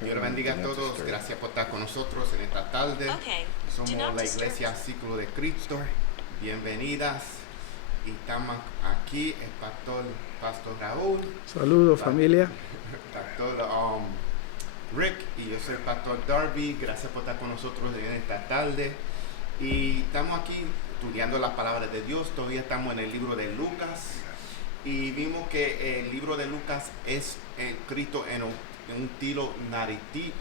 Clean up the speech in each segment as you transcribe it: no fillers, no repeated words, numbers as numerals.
Dios bendiga a todos. Gracias por estar con nosotros en esta tarde. Somos la Iglesia Ciclo de Cristo. Bienvenidas. Y estamos aquí el Pastor Raúl. Saludos, familia. Pastor Rick y yo soy Pastor Darby. Gracias por estar con nosotros en esta tarde. Y estamos aquí estudiando la palabra de Dios. Todavía estamos en el libro de Lucas. Y vimos que el libro de Lucas es escrito en un estilo narrativo.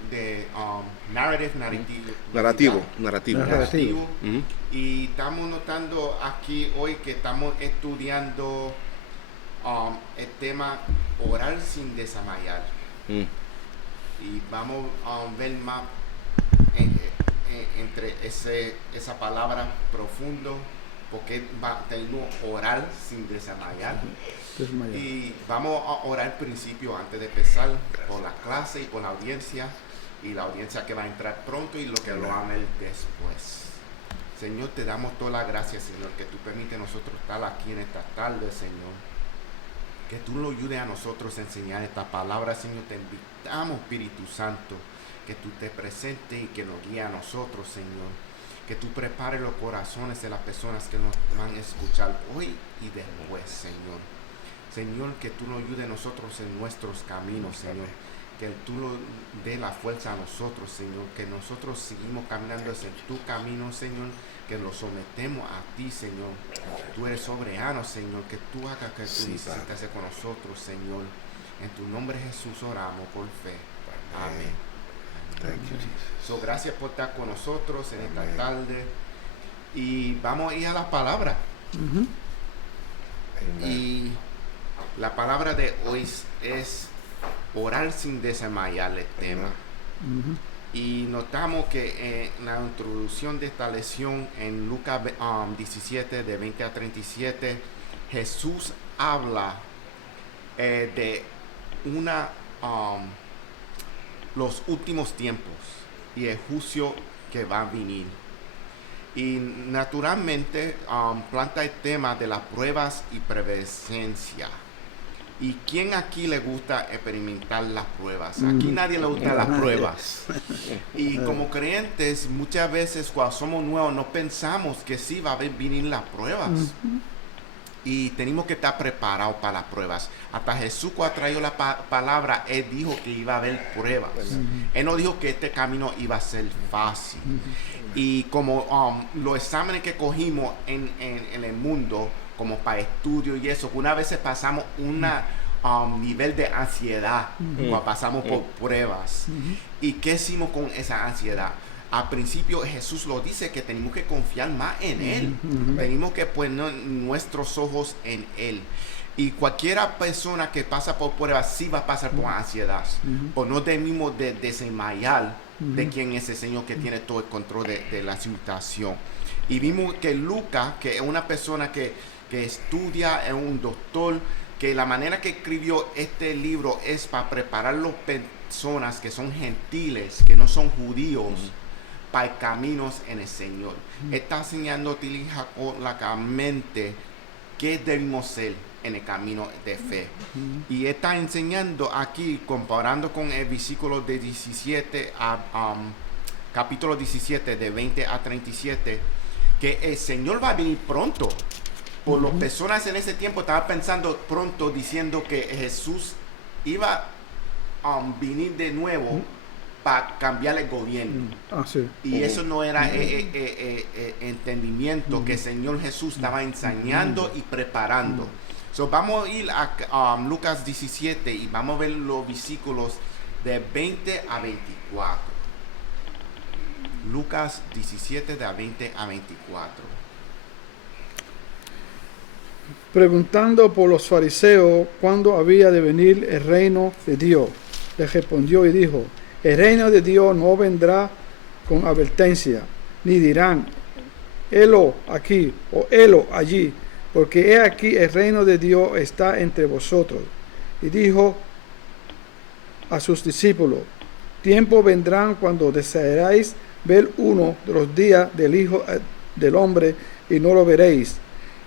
Y estamos notando aquí hoy que estamos estudiando el tema orar sin desmayar. Y vamos a ver más entre esa palabra profundo, porque tenemos orar sin desmayar. Y vamos a orar al principio antes de empezar por la clase y por la audiencia, y la audiencia que va a entrar pronto y lo que lo van a ver después. Señor, te damos toda la gracia, Señor, que tú permites nosotros estar aquí en esta tarde, Señor. Que tú lo ayudes a nosotros a enseñar esta palabra, Señor. Te invitamos, Espíritu Santo, que tú te presentes y que nos guíe a nosotros, Señor. Que tú prepares los corazones de las personas que nos van a escuchar hoy y después, Señor. Señor, que tú nos ayudes a nosotros en nuestros caminos, Señor. Que tú nos dé la fuerza a nosotros, Señor. Que nosotros seguimos caminando en tu camino, Señor. Que nos sometemos a ti, Señor. Tú eres soberano, Señor. Que tú hagas que tú necesitas hacer con nosotros, Señor. En tu nombre, Jesús, oramos por fe. Amén. So, gracias por estar con nosotros en esta tarde. Y vamos a ir a la palabra. Y la palabra de hoy es orar sin desmayar, el tema. Y notamos que en la introducción de esta lección en Lucas 17, de 20 a 37, Jesús habla de los últimos tiempos y el juicio que va a venir. Y naturalmente planta el tema de las pruebas y presencia. ¿Y quién aquí le gusta experimentar las pruebas? Aquí nadie le gusta las pruebas. Y como creyentes, muchas veces cuando somos nuevos no pensamos que sí va a venir las pruebas. Y tenemos que estar preparados para las pruebas. Hasta Jesús, cuando trajo la palabra, Él dijo que iba a haber pruebas. Él no dijo que este camino iba a ser fácil. Y como los exámenes que cogimos en el mundo, como para estudio y eso, una vez pasamos un nivel de ansiedad cuando pasamos por pruebas. ¿Y qué hicimos con esa ansiedad? Al principio Jesús lo dice que tenemos que confiar más en Él. Tenemos que poner nuestros ojos en Él. Y cualquiera persona que pasa por pruebas sí va a pasar por ansiedad. O no debemos de desmayar de quién es el Señor que tiene todo el control de la situación. Y vimos que Lucas, que es una persona que estudia, es un doctor, que la manera que escribió este libro es para preparar a las personas que son gentiles, que no son judíos, para caminos en el Señor. Está enseñando utilísticamente qué debemos ser en el camino de fe. Y está enseñando aquí, comparando con el versículo de 17 capítulo 17, de 20 a 37, que el Señor va a venir pronto. Por las personas en ese tiempo estaban pensando pronto, diciendo que Jesús iba a venir de nuevo para cambiar el gobierno. Y eso no era entendimiento que el Señor Jesús estaba enseñando y preparando. So, vamos a ir a Lucas 17 y vamos a ver los versículos de 20 a 24. Lucas 17 de 20 a 24. Preguntando por los fariseos cuándo había de venir el reino de Dios, les respondió y dijo: el reino de Dios no vendrá con advertencia, ni dirán, helo aquí o helo allí, porque he aquí el reino de Dios está entre vosotros. Y dijo a sus discípulos: tiempo vendrán cuando desearéis ver uno de los días del Hijo del Hombre y no lo veréis.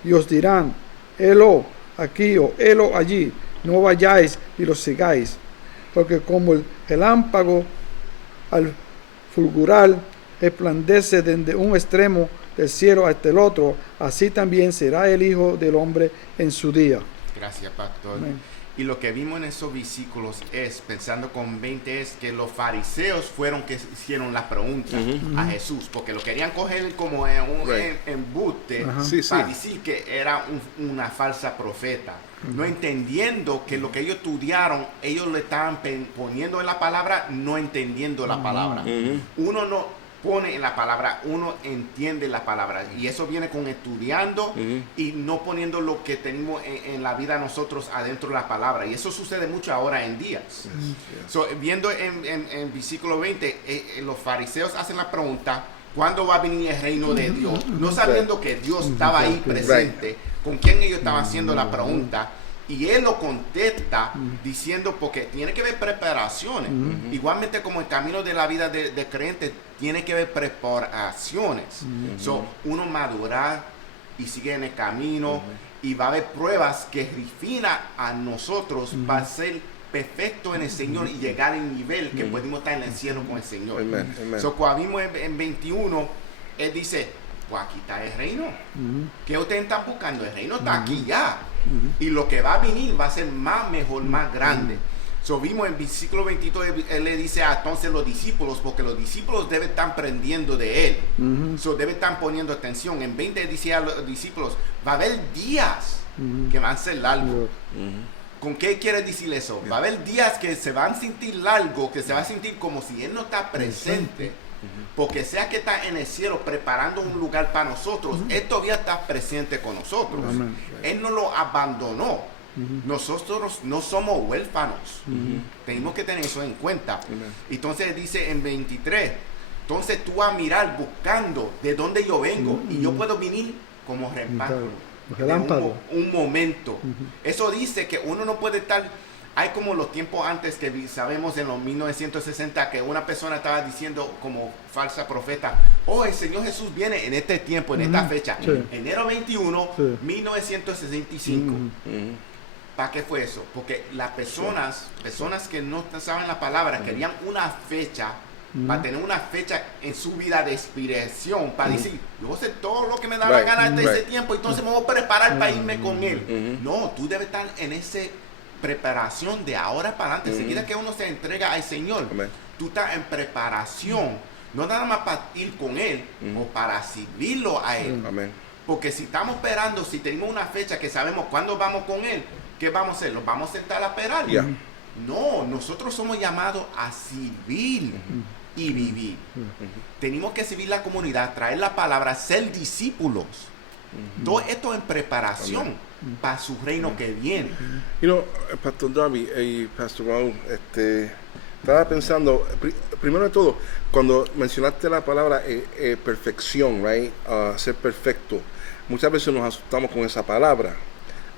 Y os dirán: helo aquí o helo allí, no vayáis ni lo sigáis. Porque como el relámpago al fulgurar resplandece desde un extremo del cielo hasta el otro, así también será el Hijo del Hombre en su día. Gracias, pastor. Amén. Y lo que vimos en esos versículos es, pensando con 20, es que los fariseos fueron que hicieron la pregunta a Jesús, porque lo querían coger como en un embuste para decir que era una falsa profeta. No entendiendo que lo que ellos estudiaron, ellos le estaban poniendo en la palabra, no entendiendo la palabra. Uno no pone en la palabra, uno entiende la palabra, y eso viene con estudiando y no poniendo lo que tenemos en la vida nosotros adentro de la palabra, y eso sucede mucho ahora en día. So, viendo en versículo 20, los fariseos hacen la pregunta: ¿cuándo va a venir el reino de Dios? No sabiendo que Dios estaba ahí presente, con quien ellos estaban haciendo la pregunta. Y él lo contesta diciendo, porque tiene que haber preparaciones. Igualmente como el camino de la vida de creyente, tiene que haber preparaciones. So, uno madura y sigue en el camino, y va a haber pruebas que refinan a nosotros para ser perfecto en el Señor y llegar al nivel que podemos estar en el cielo con el Señor. So, cuando vimos en 21, él dice: pues aquí está el reino. ¿Qué ustedes están buscando? El reino está aquí ya. Y lo que va a venir va a ser más mejor, más grande. So, vimos en versículo 22, él le dice a entonces los discípulos, porque los discípulos deben estar aprendiendo de él. So, deben estar poniendo atención. En 20 dice a los discípulos: va a haber días que van a ser largos. ¿Con qué quiere decir eso? Va a haber días que se van a sentir largos, que se va a sentir como si él no está presente. Porque sea que está en el cielo preparando un lugar para nosotros, él todavía está presente con nosotros. Él no lo abandonó. Nosotros no somos huérfanos. Tenemos que tener eso en cuenta. Entonces dice en 23, entonces tú vas a mirar buscando de dónde yo vengo, y yo puedo venir como relámpago, un momento. Eso dice que uno no puede estar. Hay como los tiempos antes que sabemos en los 1960, que una persona estaba diciendo como falsa profeta: oh, el Señor Jesús viene en este tiempo, en esta fecha, enero 21, 1965. ¿Para qué fue eso? Porque las personas que no saben la palabra, querían una fecha, para tener una fecha en su vida de inspiración, para decir: yo voy a hacer todo lo que me da la gana hasta ese tiempo, entonces me voy a preparar para irme con él. No, tú debes estar en ese preparación de ahora para adelante. Enseguida que uno se entrega al Señor, tú estás en preparación, no nada más para ir con él o para servirlo a él. Porque si estamos esperando, si tenemos una fecha que sabemos cuándo vamos con él, ¿qué vamos a hacer? ¿Los vamos a sentar a esperar? No, nosotros somos llamados a servir y vivir. Tenemos que servir la comunidad, traer la palabra, ser discípulos. Todo esto en preparación para su reino que viene. Pastor Darby y Pastor Raúl, estaba pensando, primero de todo, cuando mencionaste la palabra perfección, right? Ser perfecto, muchas veces nos asustamos con esa palabra,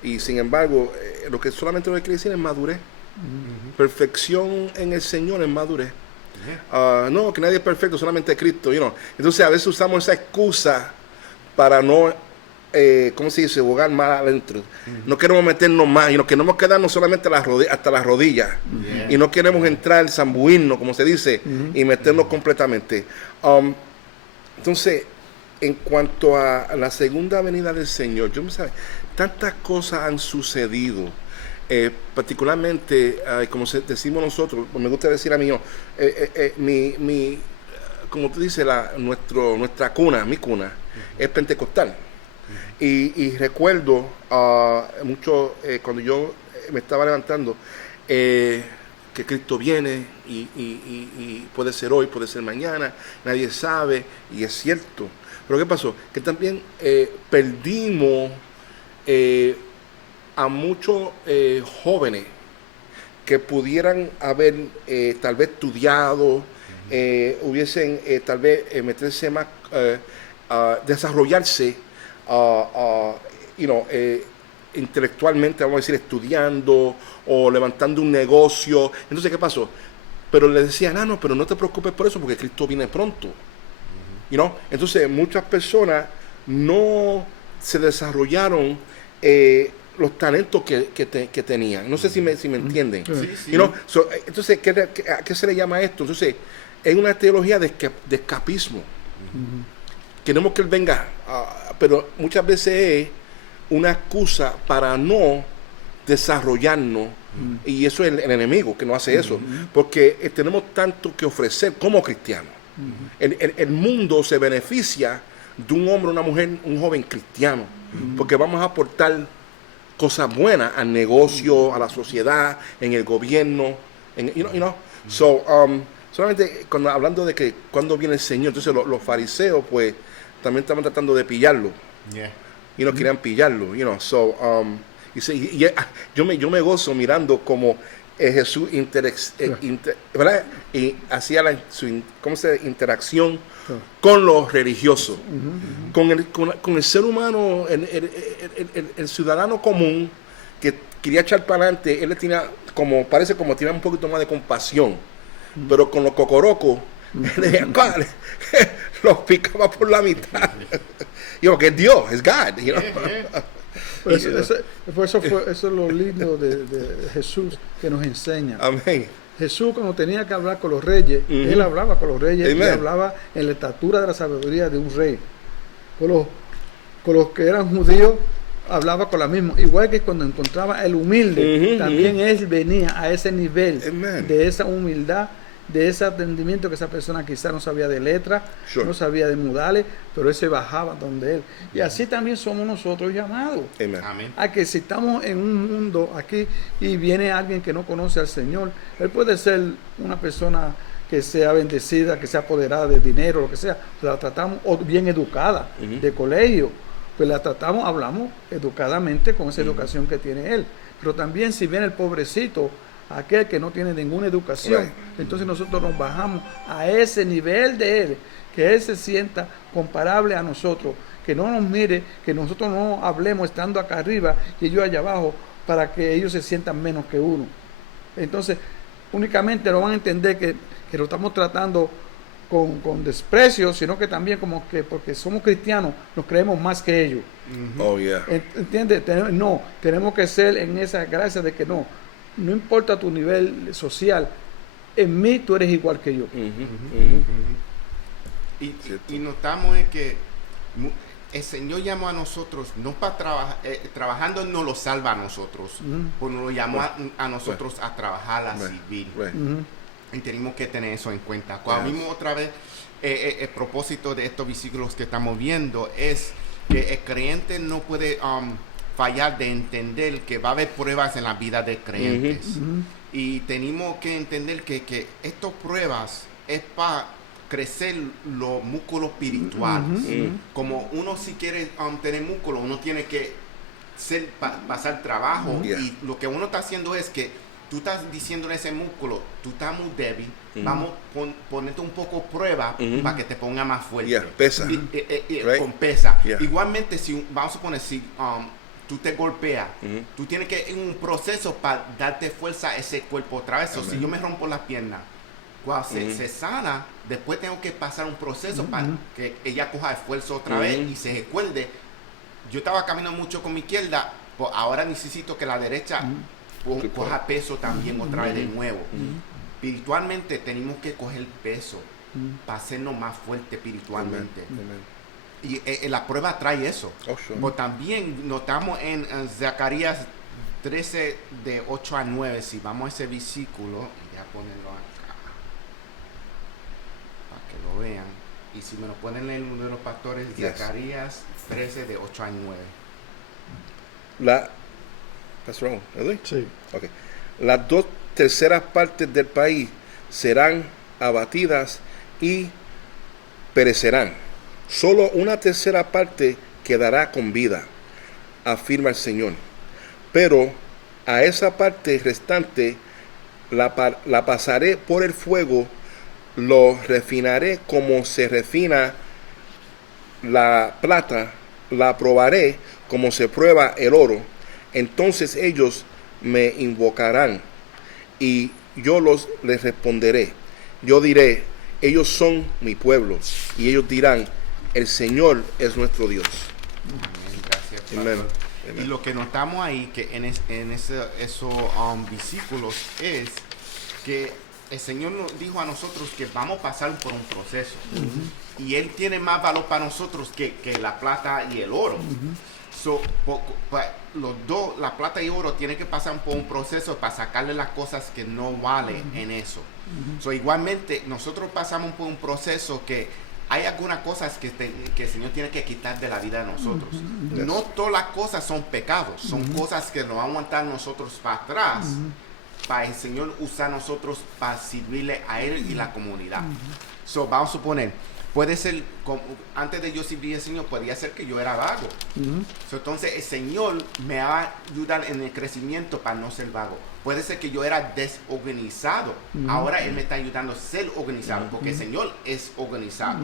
y sin embargo, lo que solamente lo que quiere decir es madurez. Perfección en el Señor es madurez. No, que nadie es perfecto, solamente Cristo, Entonces a veces usamos esa excusa para no ¿cómo se dice? Bogar más adentro. No queremos meternos más, y nos queremos quedarnos solamente hasta las rodillas. Y no queremos entrar, zambuirnos, como se dice, y meternos completamente. Entonces, en cuanto a la segunda venida del Señor, tantas cosas han sucedido. Particularmente, como decimos nosotros, me gusta decir a mí, como tú dices, nuestra cuna, mi cuna, es pentecostal. Y recuerdo mucho cuando yo me estaba levantando, que Cristo viene y puede ser hoy, puede ser mañana, nadie sabe, y es cierto. Pero ¿qué pasó? Que también perdimos a muchos jóvenes que pudieran haber tal vez estudiado, hubiesen tal vez meterse más, desarrollarse intelectualmente, vamos a decir, estudiando o levantando un negocio. Entonces, ¿qué pasó? Pero le decían: no, pero no te preocupes por eso, porque Cristo viene pronto. Entonces, muchas personas no se desarrollaron los talentos que tenían. No sé si me entienden. Sí. Entonces, ¿a qué se le llama esto? Entonces, es una teología de escapismo. Queremos que Él venga, pero muchas veces es una excusa para no desarrollarnos. Y eso es el enemigo que no hace eso, porque tenemos tanto que ofrecer como cristianos. El mundo se beneficia de un hombre, una mujer, un joven cristiano, porque vamos a aportar cosas buenas al negocio, a la sociedad, en el gobierno, So, solamente hablando de que cuando viene el Señor, entonces los fariseos pues también estaban tratando de pillarlo, y no querían pillarlo, so, yo me gozo mirando como Jesús ¿verdad? Y hacía su interacción con los religiosos, con el ser humano, el ciudadano común que quería echar para adelante. Él le tenía parece como tenía un poquito más de compasión, pero con los cocorocos los picaba por la mitad. Que es Dios, es God, Eso es lo lindo de Jesús, que nos enseña. Amén. Jesús, cuando tenía que hablar con los reyes, Él hablaba con los reyes. Amen. Y hablaba en la estatura de la sabiduría de un rey. Con los que eran judíos, hablaba con la misma. Igual que cuando encontraba el humilde, también Él venía a ese nivel. Amen. De esa humildad, de ese atendimiento que esa persona quizá no sabía de letra, Sure. no sabía de modales, pero Él se bajaba donde Él. Y así también somos nosotros llamados. Amen. Amén. A que si estamos en un mundo aquí y viene alguien que no conoce al Señor, Él puede ser una persona que sea bendecida, que sea apoderada de dinero, lo que sea, la tratamos, o bien educada, de colegio, pues la tratamos, hablamos educadamente con esa educación que tiene Él. Pero también si viene el pobrecito, aquel que no tiene ninguna educación, Right. entonces nosotros nos bajamos a ese nivel de Él, que Él se sienta comparable a nosotros, que no nos mire, que nosotros no hablemos estando acá arriba y ellos allá abajo, para que ellos se sientan menos que uno. Entonces, únicamente lo van a entender que lo estamos tratando con desprecio, sino que también como que porque somos cristianos nos creemos más que ellos. Oh, yeah. ¿Entiendes? No, tenemos que ser en esa gracia de que no importa tu nivel social, en mí tú eres igual que yo. Y notamos que el Señor llamó a nosotros, no para trabajar, trabajando no lo salva a nosotros, pues nos lo llamó a nosotros a trabajar, a servir. Y tenemos que tener eso en cuenta. Cuando vimos otra vez, el propósito de estos versículos que estamos viendo es que el creyente no puede fallar de entender que va a haber pruebas en la vida de creyentes. Y tenemos que entender que estas pruebas es para crecer los músculos espirituales. Como uno si quiere tener músculo, uno tiene que pasar trabajo. Y lo que uno está haciendo es que tú estás diciendo a ese músculo, tú estás muy débil, vamos a ponerte un poco prueba para que te ponga más fuerte. Pesa. Right? Con pesa. Yeah. Igualmente, vamos a poner, si tú te golpeas, tú tienes que en un proceso para darte fuerza a ese cuerpo otra vez. Si yo me rompo las piernas, cuando se sana, después tengo que pasar un proceso para que ella coja esfuerzo otra vez y se recuerde. Yo estaba caminando mucho con mi izquierda, pues ahora necesito que la derecha coja peso también otra vez de nuevo. Espiritualmente tenemos que coger peso para hacernos más fuerte espiritualmente. Y la prueba trae eso. Pero también notamos en Zacarías 13 de 8 a 9, si vamos a ese versículo, ya ponerlo acá para que lo vean, y si me lo ponen en uno de los pastores, Zacarías 13 de 8 a 9. That's wrong, really? Sí. Okay. Las 2/3 partes del país serán abatidas y perecerán. Solo 1/3 parte quedará con vida, afirma el Señor. Pero a esa parte restante la pasaré por el fuego, lo refinaré como se refina la plata, la probaré como se prueba el oro. Entonces ellos me invocarán y yo les responderé. Yo diré, ellos son mi pueblo, y ellos dirán, el Señor es nuestro Dios. Amén, gracias, Amen. Y lo que notamos ahí que en esos versículos es que el Señor nos dijo a nosotros que vamos a pasar por un proceso. Y Él tiene más valor para nosotros que la plata y el oro. So, los dos, la plata y oro, tienen que pasar por un proceso para sacarle las cosas que no valen en eso. So, igualmente, nosotros pasamos por un proceso que hay algunas cosas que el Señor tiene que quitar de la vida de nosotros. No todas las cosas son pecados, son cosas que nos van a aguantar nosotros para atrás, para el Señor usar nosotros para servirle a Él y la comunidad. So, vamos a suponer, puede ser, antes de yo servir al Señor, podría ser que yo era vago. So, entonces el Señor me va a ayudar en el crecimiento para no ser vago. Puede ser que yo era desorganizado. Ahora Él me está ayudando a ser organizado, porque el Señor es organizado.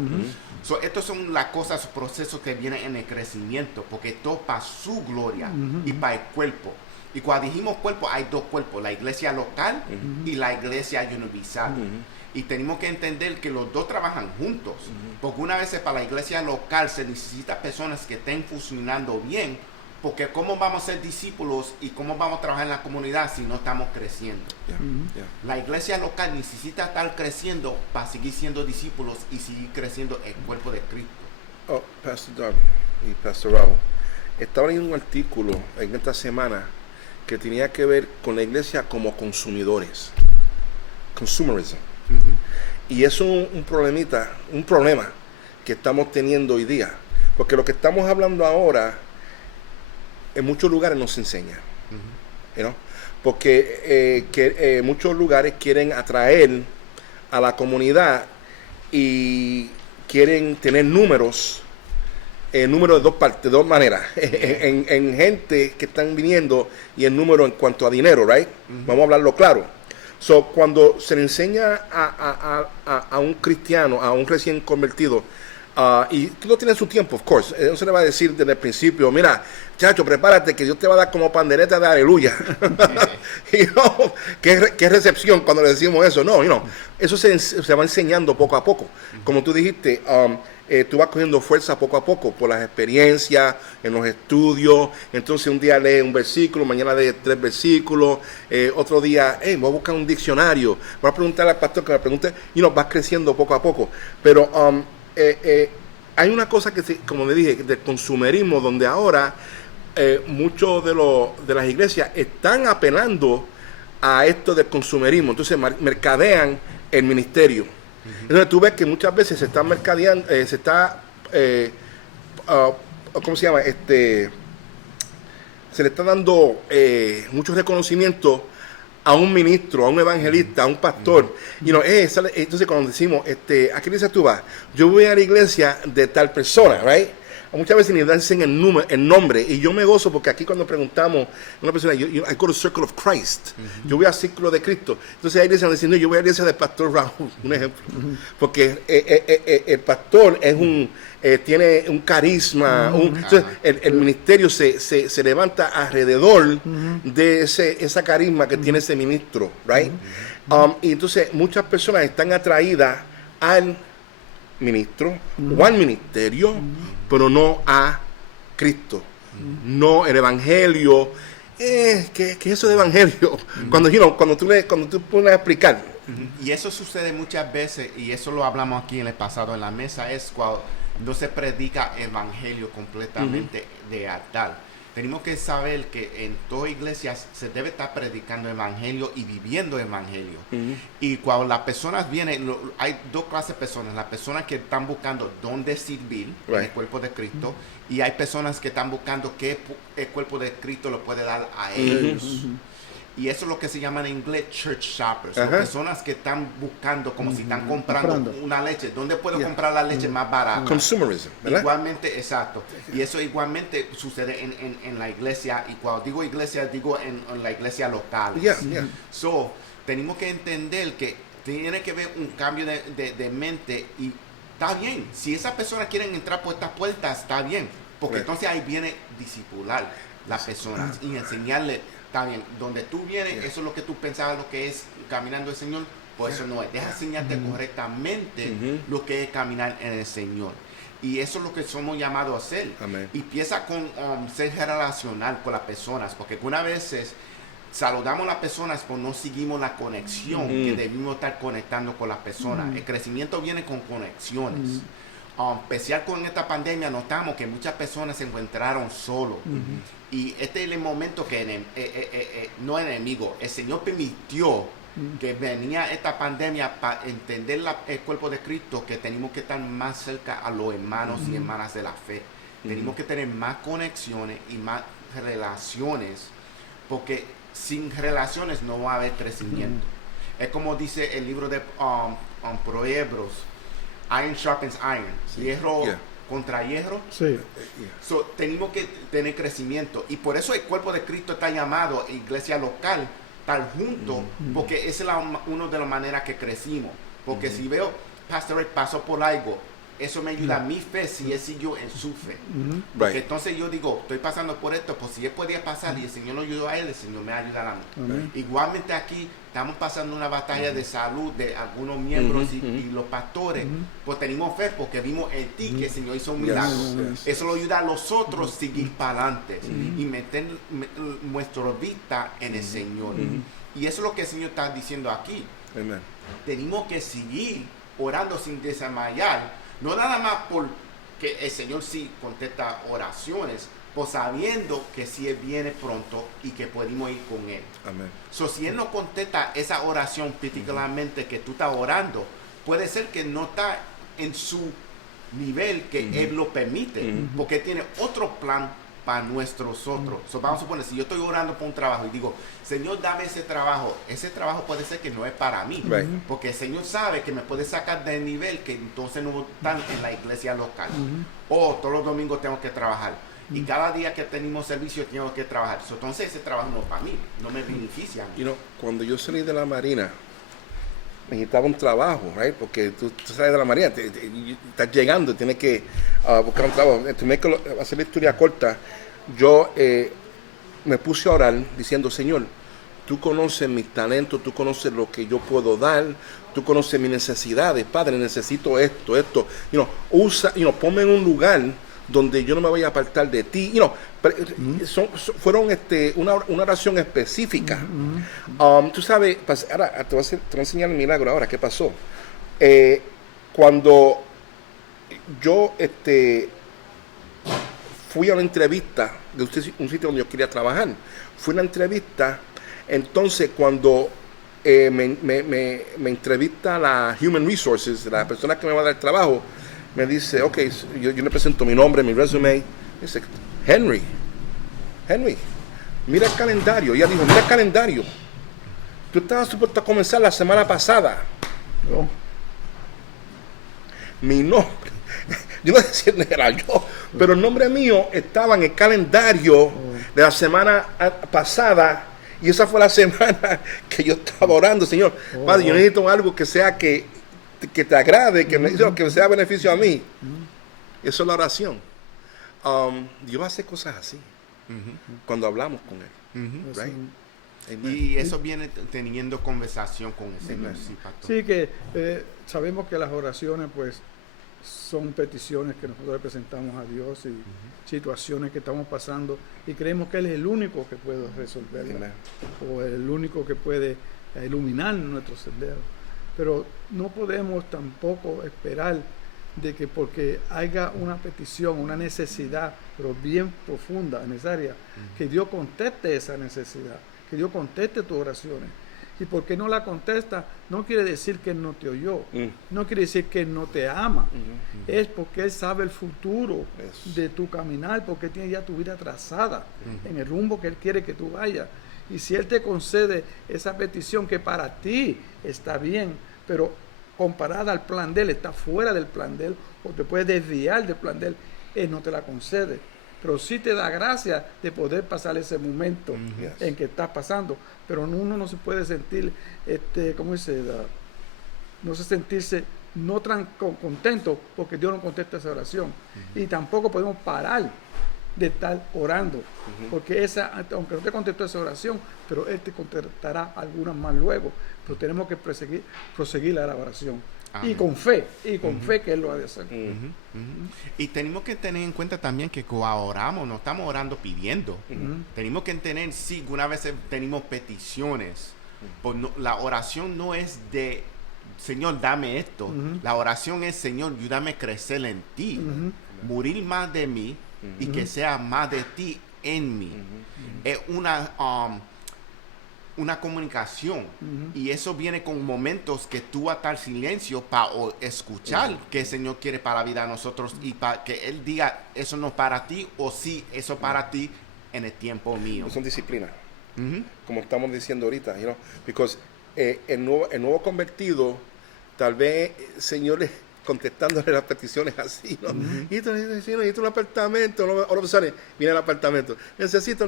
So, estas son las cosas, procesos que vienen en el crecimiento, porque todo para su gloria y para el cuerpo. Y cuando dijimos cuerpo, hay dos cuerpos, la iglesia local y la iglesia universal. Y tenemos que entender que los dos trabajan juntos. Porque una vez para la iglesia local se necesita personas que estén funcionando bien. Porque ¿cómo vamos a ser discípulos y cómo vamos a trabajar en la comunidad si no estamos creciendo? La iglesia local necesita estar creciendo para seguir siendo discípulos y seguir creciendo el cuerpo de Cristo. Oh, Pastor Darby y Pastor Raúl, estaba leyendo un artículo en esta semana que tenía que ver con la iglesia como consumidores. Consumerism. Y eso es un problema que estamos teniendo hoy día. Porque lo que estamos hablando ahora, en muchos lugares no se enseña. Porque muchos lugares quieren atraer a la comunidad y quieren tener números de dos maneras. en gente que están viniendo y el número en cuanto a dinero, right? Vamos a hablarlo claro. So, cuando se le enseña a un cristiano, a un recién convertido, y tú no tienes su tiempo, of course, no se le va a decir desde el principio, mira, chacho, prepárate que Dios te va a dar como pandereta de aleluya. ¿Qué recepción cuando le decimos eso? No, eso se va enseñando poco a poco. Como tú dijiste, tú vas cogiendo fuerza poco a poco por las experiencias, en los estudios. Entonces un día lees un versículo, mañana lees 3 versículos, otro día, voy a buscar un diccionario, voy a preguntarle al pastor que me pregunte, vas creciendo poco a poco. Pero hay una cosa que, como le dije, del consumerismo, donde ahora muchos de las iglesias están apelando a esto del consumerismo. Entonces mercadean el ministerio. Entonces tú ves que muchas veces se está mercadeando, ¿cómo se llama? Se le está dando mucho reconocimiento a un ministro, a un evangelista, a un pastor. Entonces cuando decimos, ¿a qué iglesia tú vas? Yo voy a la iglesia de tal persona, right? Muchas veces ni dicen el nombre, y yo me gozo porque aquí cuando preguntamos a una persona, I go to Circle of Christ, yo voy al Círculo de Cristo. Entonces hay iglesias diciendo, yo voy a la iglesia del pastor Raúl, un ejemplo, porque el pastor tiene un carisma, entonces el ministerio se levanta alrededor de esa carisma que tiene ese ministro, right? Y entonces muchas personas están atraídas al ministro o al ministerio, pero no a Cristo, no el evangelio. ¿Qué es eso de evangelio? Cuando tú pones a explicar. Y eso sucede muchas veces, y eso lo hablamos aquí en el pasado en la mesa, es cuando no se predica evangelio completamente de altar. Tenemos que saber que en todas iglesias se debe estar predicando evangelio y viviendo evangelio. Y cuando las personas vienen, hay dos clases de personas. Las personas que están buscando dónde servir en el cuerpo de Cristo, y hay personas que están buscando qué el cuerpo de Cristo lo puede dar a ellos. Y eso es lo que se llama en inglés church shoppers. Son personas que están buscando como si están comprando una leche. ¿Dónde puedo comprar la leche más barata? Consumerism, ¿verdad? Igualmente, exacto. Y eso igualmente sucede en la iglesia. Y cuando digo iglesia, digo en la iglesia local. So, tenemos que entender que tiene que haber un cambio de mente. Y está bien. Si esas personas quieren entrar por estas puertas, está bien. Porque entonces ahí viene discipular las personas y enseñarles. Está bien, donde tú vienes, eso es lo que tú pensabas, lo que es caminando el Señor, pues eso no es. Deja enseñarte correctamente lo que es caminar en el Señor. Y eso es lo que somos llamados a hacer. Amén. Y empieza con ser relacional con las personas, porque algunas veces saludamos a las personas, pues no seguimos la conexión que debimos estar conectando con las personas. El crecimiento viene con conexiones. Especial con esta pandemia, notamos que muchas personas se encontraron solos. Y este es el momento que no enemigo, el Señor permitió que venía esta pandemia para entender el cuerpo de Cristo, que tenemos que estar más cerca a los hermanos y hermanas de la fe. Tenemos que tener más conexiones y más relaciones, porque sin relaciones no va a haber crecimiento. Es como dice el libro de Proverbios, iron sharpens iron, hierro contra hierro. Sí. So, tenemos que tener crecimiento, y por eso el cuerpo de Cristo está llamado iglesia local, estar juntos, porque esa es una de las maneras que crecimos. Porque si veo, Pastor Rick pasó por algo, eso me ayuda a mi fe si él siguió en su fe. Porque entonces yo digo, estoy pasando por esto, pues si él podía pasar y el Señor lo ayudó a él, el Señor me ayuda a mí. Igualmente aquí estamos pasando una batalla de salud de algunos miembros y los pastores, pues tenemos fe porque vimos en ti que el Señor hizo un milagro. Eso lo ayuda a nosotros a seguir para adelante y meter nuestra vista en el Señor. Y eso es lo que el Señor está diciendo aquí. Amen. Tenemos que seguir orando sin desmayar. No nada más porque el Señor sí contesta oraciones, pues sabiendo que si Él viene pronto y que podemos ir con Él. Amén. So, si Él no contesta esa oración particularmente que tú estás orando, puede ser que no está en su nivel que Él lo permite, porque tiene otro plan para nosotros. So, vamos a suponer, si yo estoy orando por un trabajo y digo, Señor, dame ese trabajo puede ser que no es para mí, porque el Señor sabe que me puede sacar del nivel que entonces no están en la iglesia local, o todos los domingos tengo que trabajar, y cada día que tenemos servicio tengo que trabajar. So, entonces ese trabajo no es para mí, no me beneficia. Cuando yo salí de la Marina, necesitaba un trabajo, right? Porque tú sales de la Marina, estás llegando, tienes que buscar un trabajo. Hacer la historia corta, yo me puse a orar diciendo, Señor, tú conoces mis talentos, tú conoces lo que yo puedo dar, tú conoces mis necesidades, Padre, necesito esto. Ponme en un lugar donde yo no me vaya a apartar de ti. Fueron una oración específica. Tú sabes, ahora te voy a enseñar el milagro ahora. ¿Qué pasó? Cuando yo fui a una entrevista de un sitio donde yo quería trabajar, fui a una entrevista. Entonces cuando me entrevista la Human Resources, la persona que me va a dar el trabajo, me dice, ok, yo le presento mi nombre, mi resume. Dice, Henry, mira el calendario. Ella dijo, mira el calendario. Tú estabas supuesto a comenzar la semana pasada. No. Mi nombre, yo no sé si era yo, pero el nombre mío estaba en el calendario de la semana pasada. Y esa fue la semana que yo estaba orando, Señor. Padre, yo necesito algo que sea que te agrade, que sea beneficio a mí. Eso es la oración. Dios hace cosas así cuando hablamos con Él. Right? Y eso viene teniendo conversación con el Señor. Sí, pastor. Sí, que sabemos que las oraciones pues son peticiones que nosotros le presentamos a Dios y situaciones que estamos pasando, y creemos que Él es el único que puede resolverlas, o el único que puede iluminar nuestro sendero. Pero no podemos tampoco esperar de que porque haya una petición, una necesidad, pero bien profunda, necesaria, que Dios conteste esa necesidad, que Dios conteste tus oraciones. Y porque no la contesta, no quiere decir que Él no te oyó, no quiere decir que Él no te ama, es porque Él sabe el futuro de tu caminar, porque Él tiene ya tu vida trazada en el rumbo que Él quiere que tú vayas. Y si Él te concede esa petición que para ti está bien, pero comparada al plan de Él, está fuera del plan de Él, o te puede desviar del plan de Él, Él no te la concede. Pero sí te da gracia de poder pasar ese momento en que estás pasando. Pero uno no se puede sentir, no se sentirse no tan contento porque Dios no contesta esa oración. Y tampoco podemos parar de estar orando, porque aunque no te contestó esa oración, pero Él te contestará algunas más luego. Pero tenemos que proseguir la oración. Y con fe, que Él lo ha de hacer. Y tenemos que tener en cuenta también que cuando oramos, no estamos orando pidiendo. Tenemos que entender, sí, algunas veces tenemos peticiones. Pues la oración no es de, Señor, dame esto. La oración es, Señor, ayúdame a crecer en ti. Morir más de mí y que sea más de ti en mí. Es una comunicación y eso viene con momentos que tú vas a estar silencio para escuchar que el Señor quiere para la vida de nosotros y para que Él diga eso no es para ti o sí, eso para ti en el tiempo mío. Son disciplinas, como estamos diciendo ahorita, you know, because el nuevo convertido, tal vez Señor le contestándole las peticiones así, ¿no? Y tú necesito un apartamento, ¿no? Ahora viene el apartamento, necesito,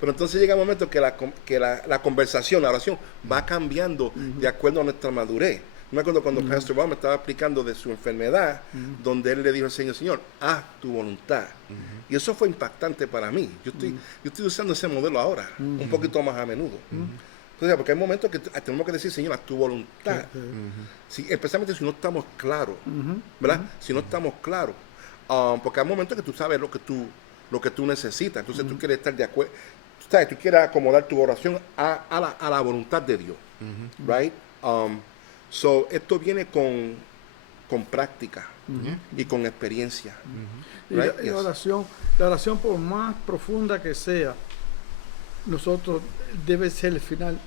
pero entonces llega un momento que la conversación, la oración va cambiando de acuerdo a nuestra madurez. Me acuerdo cuando Pastor Baum me estaba explicando de su enfermedad, donde él le dijo al Señor, haz tu voluntad. Y eso fue impactante para mí. Yo estoy usando ese modelo ahora, un poquito más a menudo. Entonces, porque hay momentos que tenemos que decir, Señor, haz tu voluntad. Sí, especialmente si no estamos claros, ¿verdad? Si no estamos claros. Porque hay momentos que tú sabes lo que tú necesitas. Entonces, tú quieres estar de acuerdo. Tú quieres acomodar tu oración a la voluntad de Dios. Right? So, esto viene con práctica y con experiencia. Right? Y la oración, por más profunda que sea, nosotros debe ser el final,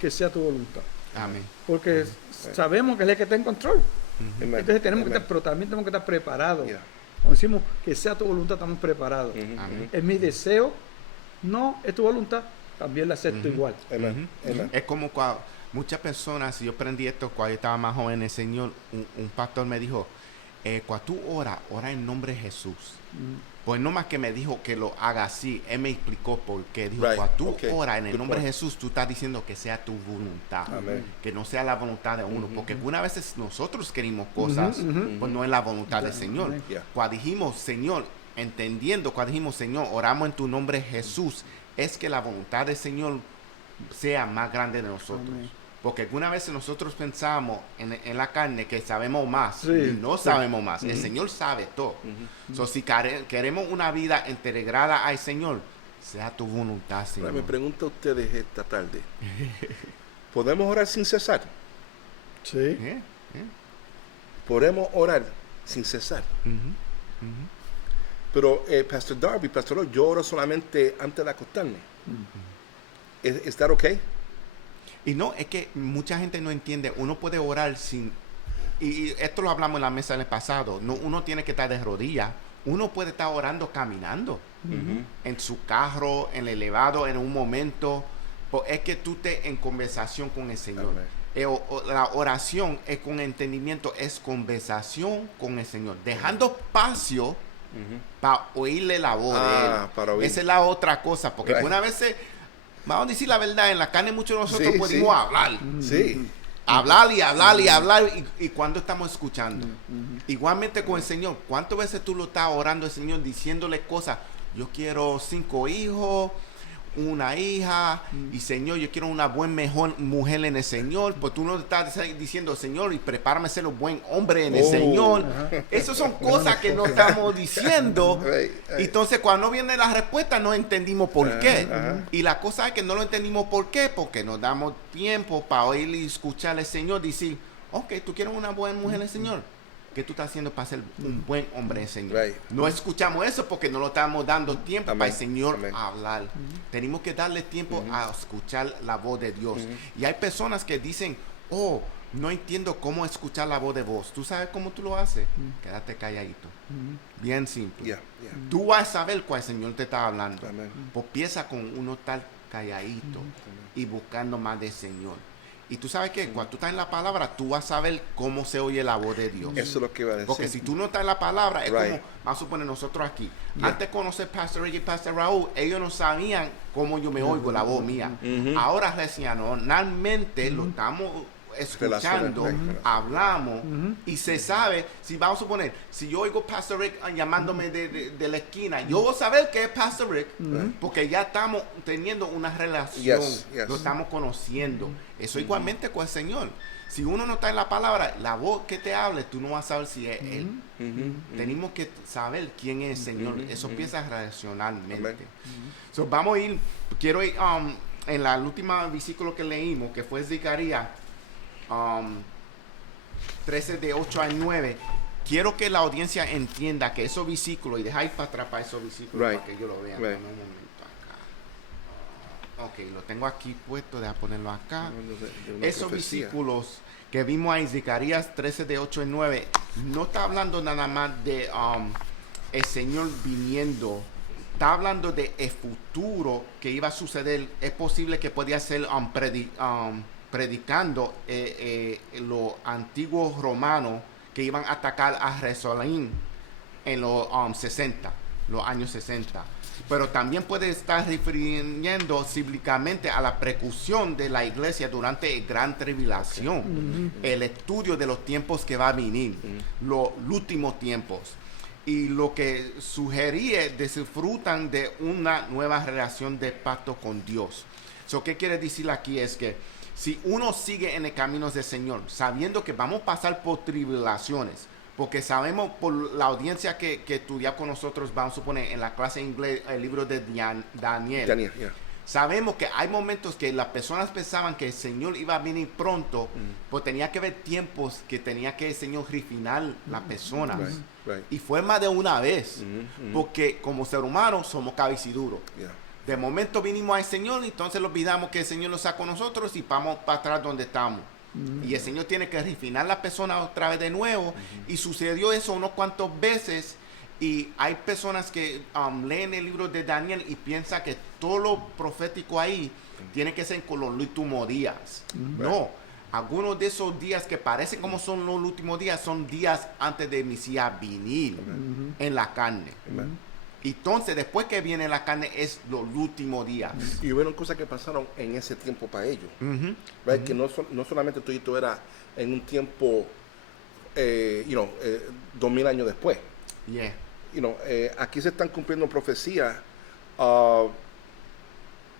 que sea tu voluntad. Amén. Porque sabemos que Él es el que está en control. Entonces tenemos que Amen. estar, pero también tenemos que estar preparados. Yeah. Cuando decimos que sea tu voluntad, estamos preparados. Amén. Es mi deseo, no es tu voluntad, también la acepto igual. Amen. Amen. Es como cuando muchas personas, yo aprendí esto cuando yo estaba más joven, el Señor, un pastor me dijo, cuando tú ora en nombre de Jesús. Pues no más que me dijo que lo haga así, Él me explicó por qué. Dijo, Right. cuando tú Okay. oras en el Good nombre de point. Jesús, tú estás diciendo que sea tu voluntad, Amén. que no sea la voluntad de uno, porque algunas veces nosotros queremos cosas, pues no es la voluntad del Señor. Yeah. Cuando dijimos, Señor, cuando dijimos, Señor, oramos en tu nombre Jesús, es que la voluntad del Señor sea más grande de nosotros. Amén. Porque algunas veces nosotros pensamos en la carne que sabemos más Sí, y no sí. sabemos más. El Señor sabe todo. So, si queremos una vida integrada al Señor, sea tu voluntad, Señor. Ahora me pregunto a ustedes esta tarde, ¿podemos orar sin cesar? Sí. ¿Eh? Podemos orar sin cesar. Pero Pastor Darby, Pastor Roy, yo oro solamente antes de acostarme. ¿Es that okay? Y no, es que mucha gente no entiende. Uno puede orar sin... Y esto lo hablamos en la mesa del pasado. No, uno tiene que estar de rodillas. Uno puede estar orando caminando. En su carro, en el elevado, en un momento. Pues es que tú estés en conversación con el Señor. Amén. La oración es con entendimiento, es conversación con el Señor. Dejando espacio para oírle la voz de Él. Para oír. Esa es la otra cosa. Porque Right. una vez... Vamos a decir la verdad, en la carne muchos de nosotros Sí, podemos sí. hablar. Sí. Hablar y hablar y hablar y cuando estamos escuchando. Igualmente con el Señor. ¿Cuántas veces tú lo estás orando al Señor diciéndole cosas? Yo quiero 5 hijos, una hija y Señor, yo quiero una mejor mujer en el Señor. Pues tú no estás diciendo Señor y prepárame a ser un buen hombre en el Señor. Esas son cosas que no estamos diciendo. Right. Entonces cuando no viene la respuesta no entendimos por qué. Ajá. Y la cosa es que no lo entendimos por qué, porque nos damos tiempo para oír y escuchar al Señor decir, ok, tú quieres una buena mujer en el Señor. ¿Qué tú estás haciendo para ser un buen hombre en el Señor? Right. No escuchamos eso porque no lo estamos dando tiempo Amén. para el Señor Amén. hablar. Tenemos que darle tiempo a escuchar la voz de Dios. Y hay personas que dicen, oh, no entiendo cómo escuchar la voz de vos. ¿Tú sabes cómo tú lo haces? Quédate calladito. Bien simple. Yeah, yeah. Tú vas a saber cuál el Señor te está hablando. Amén. Pues empieza con uno estar calladito y buscando más del Señor. Y tú sabes que cuando tú estás en la palabra, tú vas a saber cómo se oye la voz de Dios. Eso es lo que iba a decir. Porque si tú no estás en la palabra, es Right. como, vamos a suponer nosotros aquí. Yeah. Antes de conocer Pastor Ricky y Pastor Raúl, ellos no sabían cómo yo me oigo la voz mía. Ahora, recientemente, lo estamos escuchando, Relaciones, hablamos y se sabe, si vamos a suponer, si yo oigo Pastor Rick llamándome de la esquina, yo voy a saber que es Pastor Rick porque ya estamos teniendo una relación, Yes. lo estamos conociendo. Eso igualmente con el Señor. Si uno no está en la palabra, la voz que te hable, tú no vas a saber si es Él. Tenemos que saber quién es el Señor. Eso empieza racionalmente. Amén. So, vamos a ir, quiero ir en el último versículo que leímos, que fue Zacarías 13 de 8 al 9. Quiero que la audiencia entienda que esos versículos, y dejáis para atrás para esos versículos Right. para que yo lo vean. Right. Dame un momento acá. Ok, lo tengo aquí puesto, deja ponerlo acá. De una Esos profecía. versículos que vimos ahí, Zacarías 13 de 8 al 9, no está hablando nada más de el Señor viniendo. Está hablando de el futuro que iba a suceder. Es posible que podía ser predicando los antiguos romanos que iban a atacar a Jerusalén en los 60, los años 60. Pero también puede estar refiriendo bíblicamente a la precusión de la iglesia durante la gran tribulación, el estudio de los tiempos que va a venir, los últimos tiempos. Y lo que sugería disfrutan de una nueva relación de pacto con Dios. ¿Qué quiere decir aquí? Es que si uno sigue en el camino del Señor, sabiendo que vamos a pasar por tribulaciones, porque sabemos por la audiencia que estudia con nosotros, vamos a suponer en la clase de inglés, el libro de Daniel, Yeah. sabemos que hay momentos que las personas pensaban que el Señor iba a venir pronto, pues tenía que ver tiempos que tenía que el Señor refinar las personas. Right. Y fue más de una vez, porque como ser humano somos cabeciduros. Yeah. De momento vinimos al Señor, entonces lo olvidamos que el Señor nos sacó a nosotros y vamos para atrás donde estamos. Y el Señor tiene que refinar la persona otra vez de nuevo. Y sucedió eso unos cuantos veces. Y hay personas que leen el libro de Daniel y piensan que todo lo profético ahí tiene que ser con los últimos días. No, algunos de esos días que parecen como son los últimos días son días antes de Mesías venir en la carne. Entonces, después que viene la carne es los últimos días. Y hubieron cosas que pasaron en ese tiempo para ellos. Right? Que no solamente todo era en un tiempo, 2000 años después. Yeah. Aquí se están cumpliendo profecías todos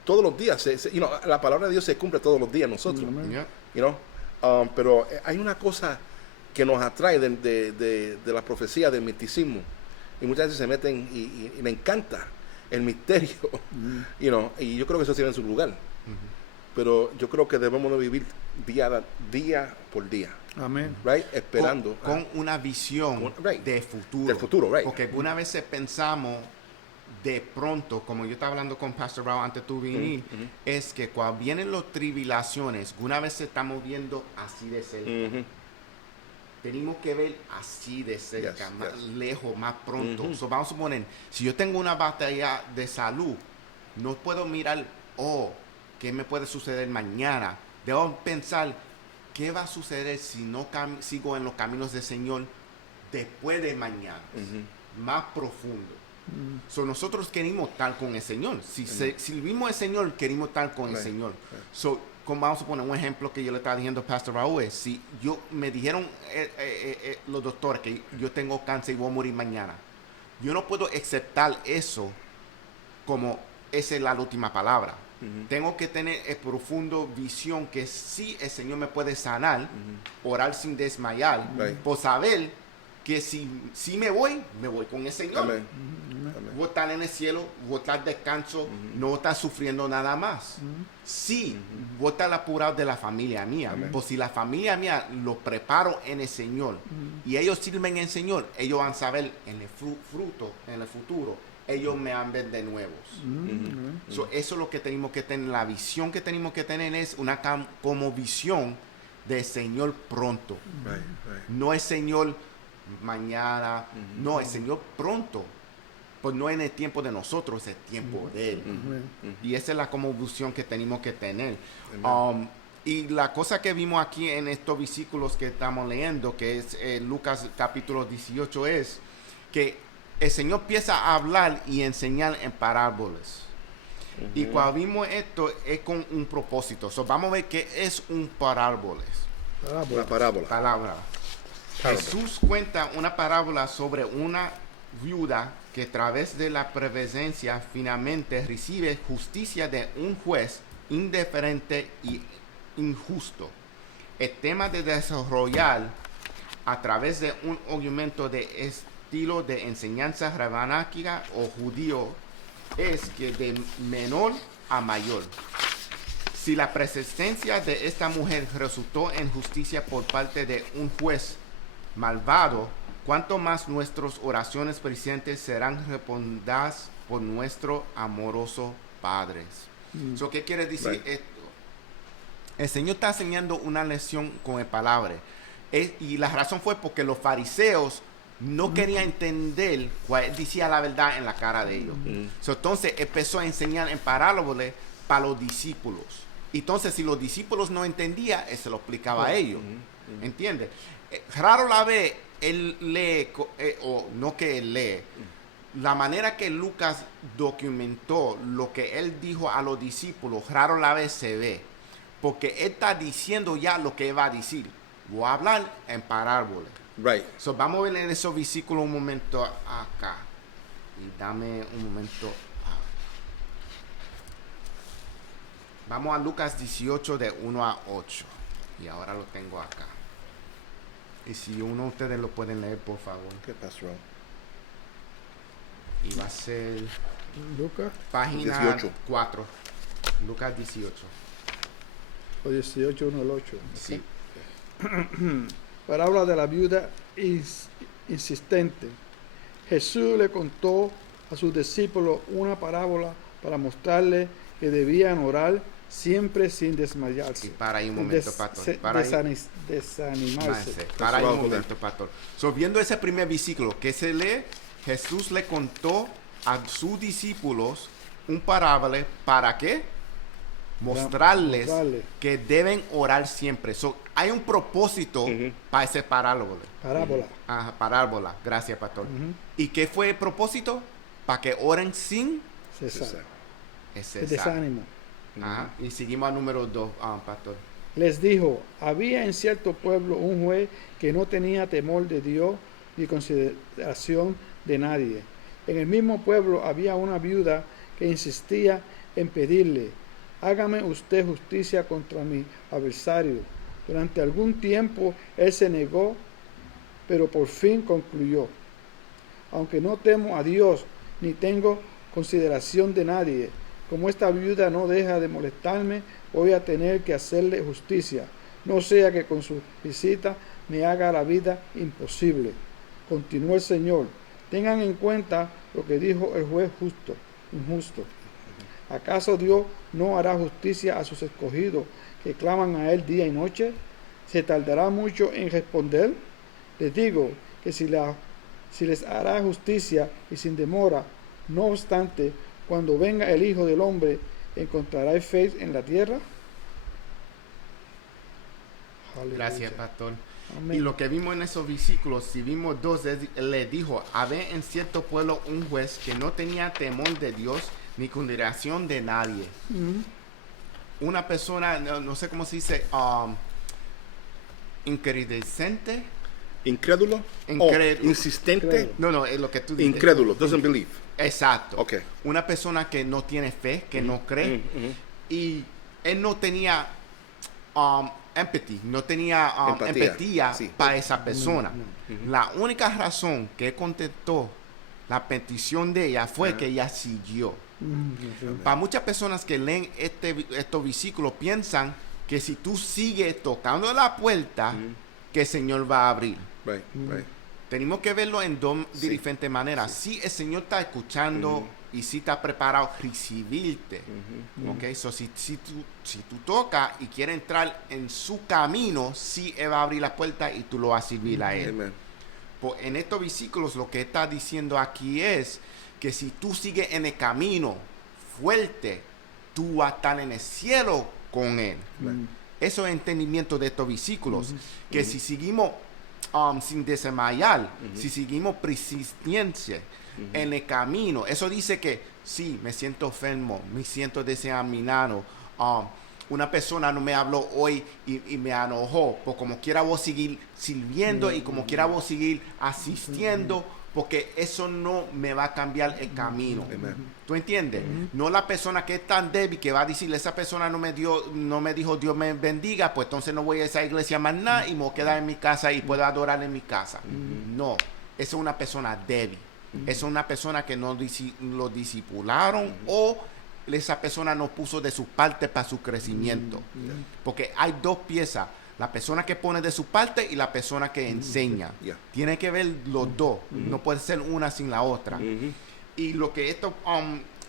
los días. La palabra de Dios se cumple todos los días nosotros. Yeah. Pero hay una cosa que nos atrae de la profecía, del misticismo. Y muchas veces se meten y me encanta el misterio. Y yo creo que eso tiene su lugar. Pero yo creo que debemos de vivir día por día. Amén. Right? Esperando. Con una visión Right. de futuro. Del futuro, right. Porque una vez pensamos de pronto, como yo estaba hablando con Pastor Brown antes de tu venir, es que cuando vienen las tribulaciones, una vez estamos viendo así de cerca. Tenemos que ver así de cerca, Yes, más yes. lejos, más pronto. So, vamos a suponer, si yo tengo una batalla de salud, no puedo mirar, ¿qué me puede suceder mañana? Debo pensar, ¿qué va a suceder si no sigo en los caminos del Señor después de mañana? Más profundo. So, nosotros queremos estar con el Señor. Si servimos al Señor, queremos estar con el Señor. So, como vamos a poner un ejemplo que yo le estaba diciendo a Pastor Raúl, si me dijeron los doctores que yo tengo cáncer y voy a morir mañana, yo no puedo aceptar eso como esa es la última palabra. Tengo que tener el profundo visión que sí el Señor me puede sanar, orar sin desmayar, por saber que si me voy con el Señor. Amén. Voy a estar en el cielo, voy a estar descanso, no voy a estar sufriendo nada más. Sí, voy a estar apurado de la familia mía. Pues si la familia mía lo preparo en el Señor y ellos sirven en el Señor, ellos van a saber en el fruto, en el futuro, ellos me van a ver de nuevos. So, eso es lo que tenemos que tener. La visión que tenemos que tener es una como visión del Señor pronto. Right. No el Señor mañana, no, el Señor pronto. Pues no en el tiempo de nosotros, es el tiempo de Él. Y esa es la como visión que tenemos que tener. Y la cosa que vimos aquí en estos versículos que estamos leyendo, que es Lucas capítulo 18, es que el Señor empieza a hablar y enseñar en parábolas. Y cuando vimos esto, es con un propósito. So, vamos a ver qué es un parábolas. Una parábola. Palabra. Jesús cuenta una parábola sobre una viuda que a través de la presencia finalmente recibe justicia de un juez indiferente y injusto. El tema de desarrollar a través de un argumento de estilo de enseñanza rabínica o judío es que de menor a mayor. Si la presencia de esta mujer resultó en justicia por parte de un juez malvado, cuanto más nuestras oraciones presentes serán respondidas por nuestro amoroso Padre. So, ¿qué quiere decir Right. esto? El Señor está enseñando una lección con el palabra. Y la razón fue porque los fariseos no querían entender cuál Él decía la verdad en la cara de ellos. So, entonces empezó a enseñar en parábolas para los discípulos. Entonces, si los discípulos no entendían, Él se lo explicaba a ellos. ¿Entiendes? Raro la vez Él lee, o no que Él lee, la manera que Lucas documentó lo que Él dijo a los discípulos, raro la vez se ve. Porque Él está diciendo ya lo que Él va a decir. Voy a hablar en parábolas. Right. So, vamos a ver en esos versículos un momento acá. Y dame un momento. Vamos a Lucas 18 de 1 a 8. Y ahora lo tengo acá. Y si uno de ustedes lo pueden leer, por favor. ¿Qué pasó? Y va a ser Lucas página 18. 4. Lucas 18. o 18, 1 al 8. Sí. Parábola de la viuda insistente. Jesús le contó a sus discípulos una parábola para mostrarle que debían orar siempre sin desmayarse. Y para ahí un momento, pastor. Para ahí. Desanimarse. Para ahí un Pastor. momento, pastor. So, viendo ese primer versículo que se lee, Jesús le contó a sus discípulos un parábola para qué? Mostrarles que deben orar siempre. So, hay un propósito para ese parábola. Parábola. Ajá, parábola. Gracias, pastor. ¿Y qué fue el propósito? Para que oren sin Cesar. cesar. El desánimo. Ajá. Y seguimos al número 2, pastor. Les dijo, había en cierto pueblo un juez que no tenía temor de Dios ni consideración de nadie. En el mismo pueblo había una viuda que insistía en pedirle, hágame usted justicia contra mi adversario. Durante algún tiempo él se negó, pero por fin concluyó, aunque no temo a Dios ni tengo consideración de nadie, como esta viuda no deja de molestarme, voy a tener que hacerle justicia, no sea que con su visita me haga la vida imposible. Continuó el Señor, tengan en cuenta lo que dijo el juez injusto. ¿Acaso Dios no hará justicia a sus escogidos que claman a Él día y noche? ¿Se tardará mucho en responder? Les digo que si les hará justicia y sin demora. No obstante, cuando venga el Hijo del Hombre, ¿encontrará fe en la tierra? Aleluya. Gracias, pastor. Amén. Y lo que vimos en esos versículos, si vimos dos, él le dijo, había en cierto pueblo un juez que no tenía temor de Dios ni consideración de nadie. Una persona, no sé cómo se dice, incredulente. ¿Incrédulo? Incrédulo. ¿Insistente? Incrédulo. No, es lo que tú dices. Incrédulo, doesn't believe. Exacto. Ok. Una persona que no tiene fe, que no cree. Y él no tenía empathy, no tenía empatía sí. para esa persona. La única razón que él contestó la petición de ella fue que ella siguió. Para muchas personas que leen estos versículos piensan que si tú sigues tocando la puerta, que el Señor va a abrir. Right, right. Tenemos que verlo en dos Sí. diferentes maneras. Sí, el Señor está escuchando y sí está preparado a recibirte. ¿Ok? So, si tú tocas y quieres entrar en su camino, sí Él va a abrir la puerta y tú lo vas a servir a Él. Amen. Pues en estos versículos lo que está diciendo aquí es que si tú sigues en el camino fuerte, tú vas a estar en el cielo con Él. Eso es el entendimiento de estos versículos. Que si seguimos sin desmayar, si seguimos persistencia en el camino, eso dice que sí, me siento enfermo, me siento desaminado, una persona no me habló hoy y me enojó, pues como quiera vos seguir sirviendo y como quiera vos seguir asistiendo, porque eso no me va a cambiar el camino. Amen. ¿Tú entiendes? No la persona que es tan débil que va a decirle, esa persona no me dijo Dios me bendiga, pues entonces no voy a esa iglesia más nada y me voy a quedar en mi casa y puedo adorar en mi casa. No, esa es una persona débil. Esa es una persona que no lo discipularon o esa persona no puso de su parte para su crecimiento. Porque hay dos piezas. La persona que pone de su parte y la persona que enseña. Yeah. Tiene que ver los dos. No puede ser una sin la otra. Y lo que estos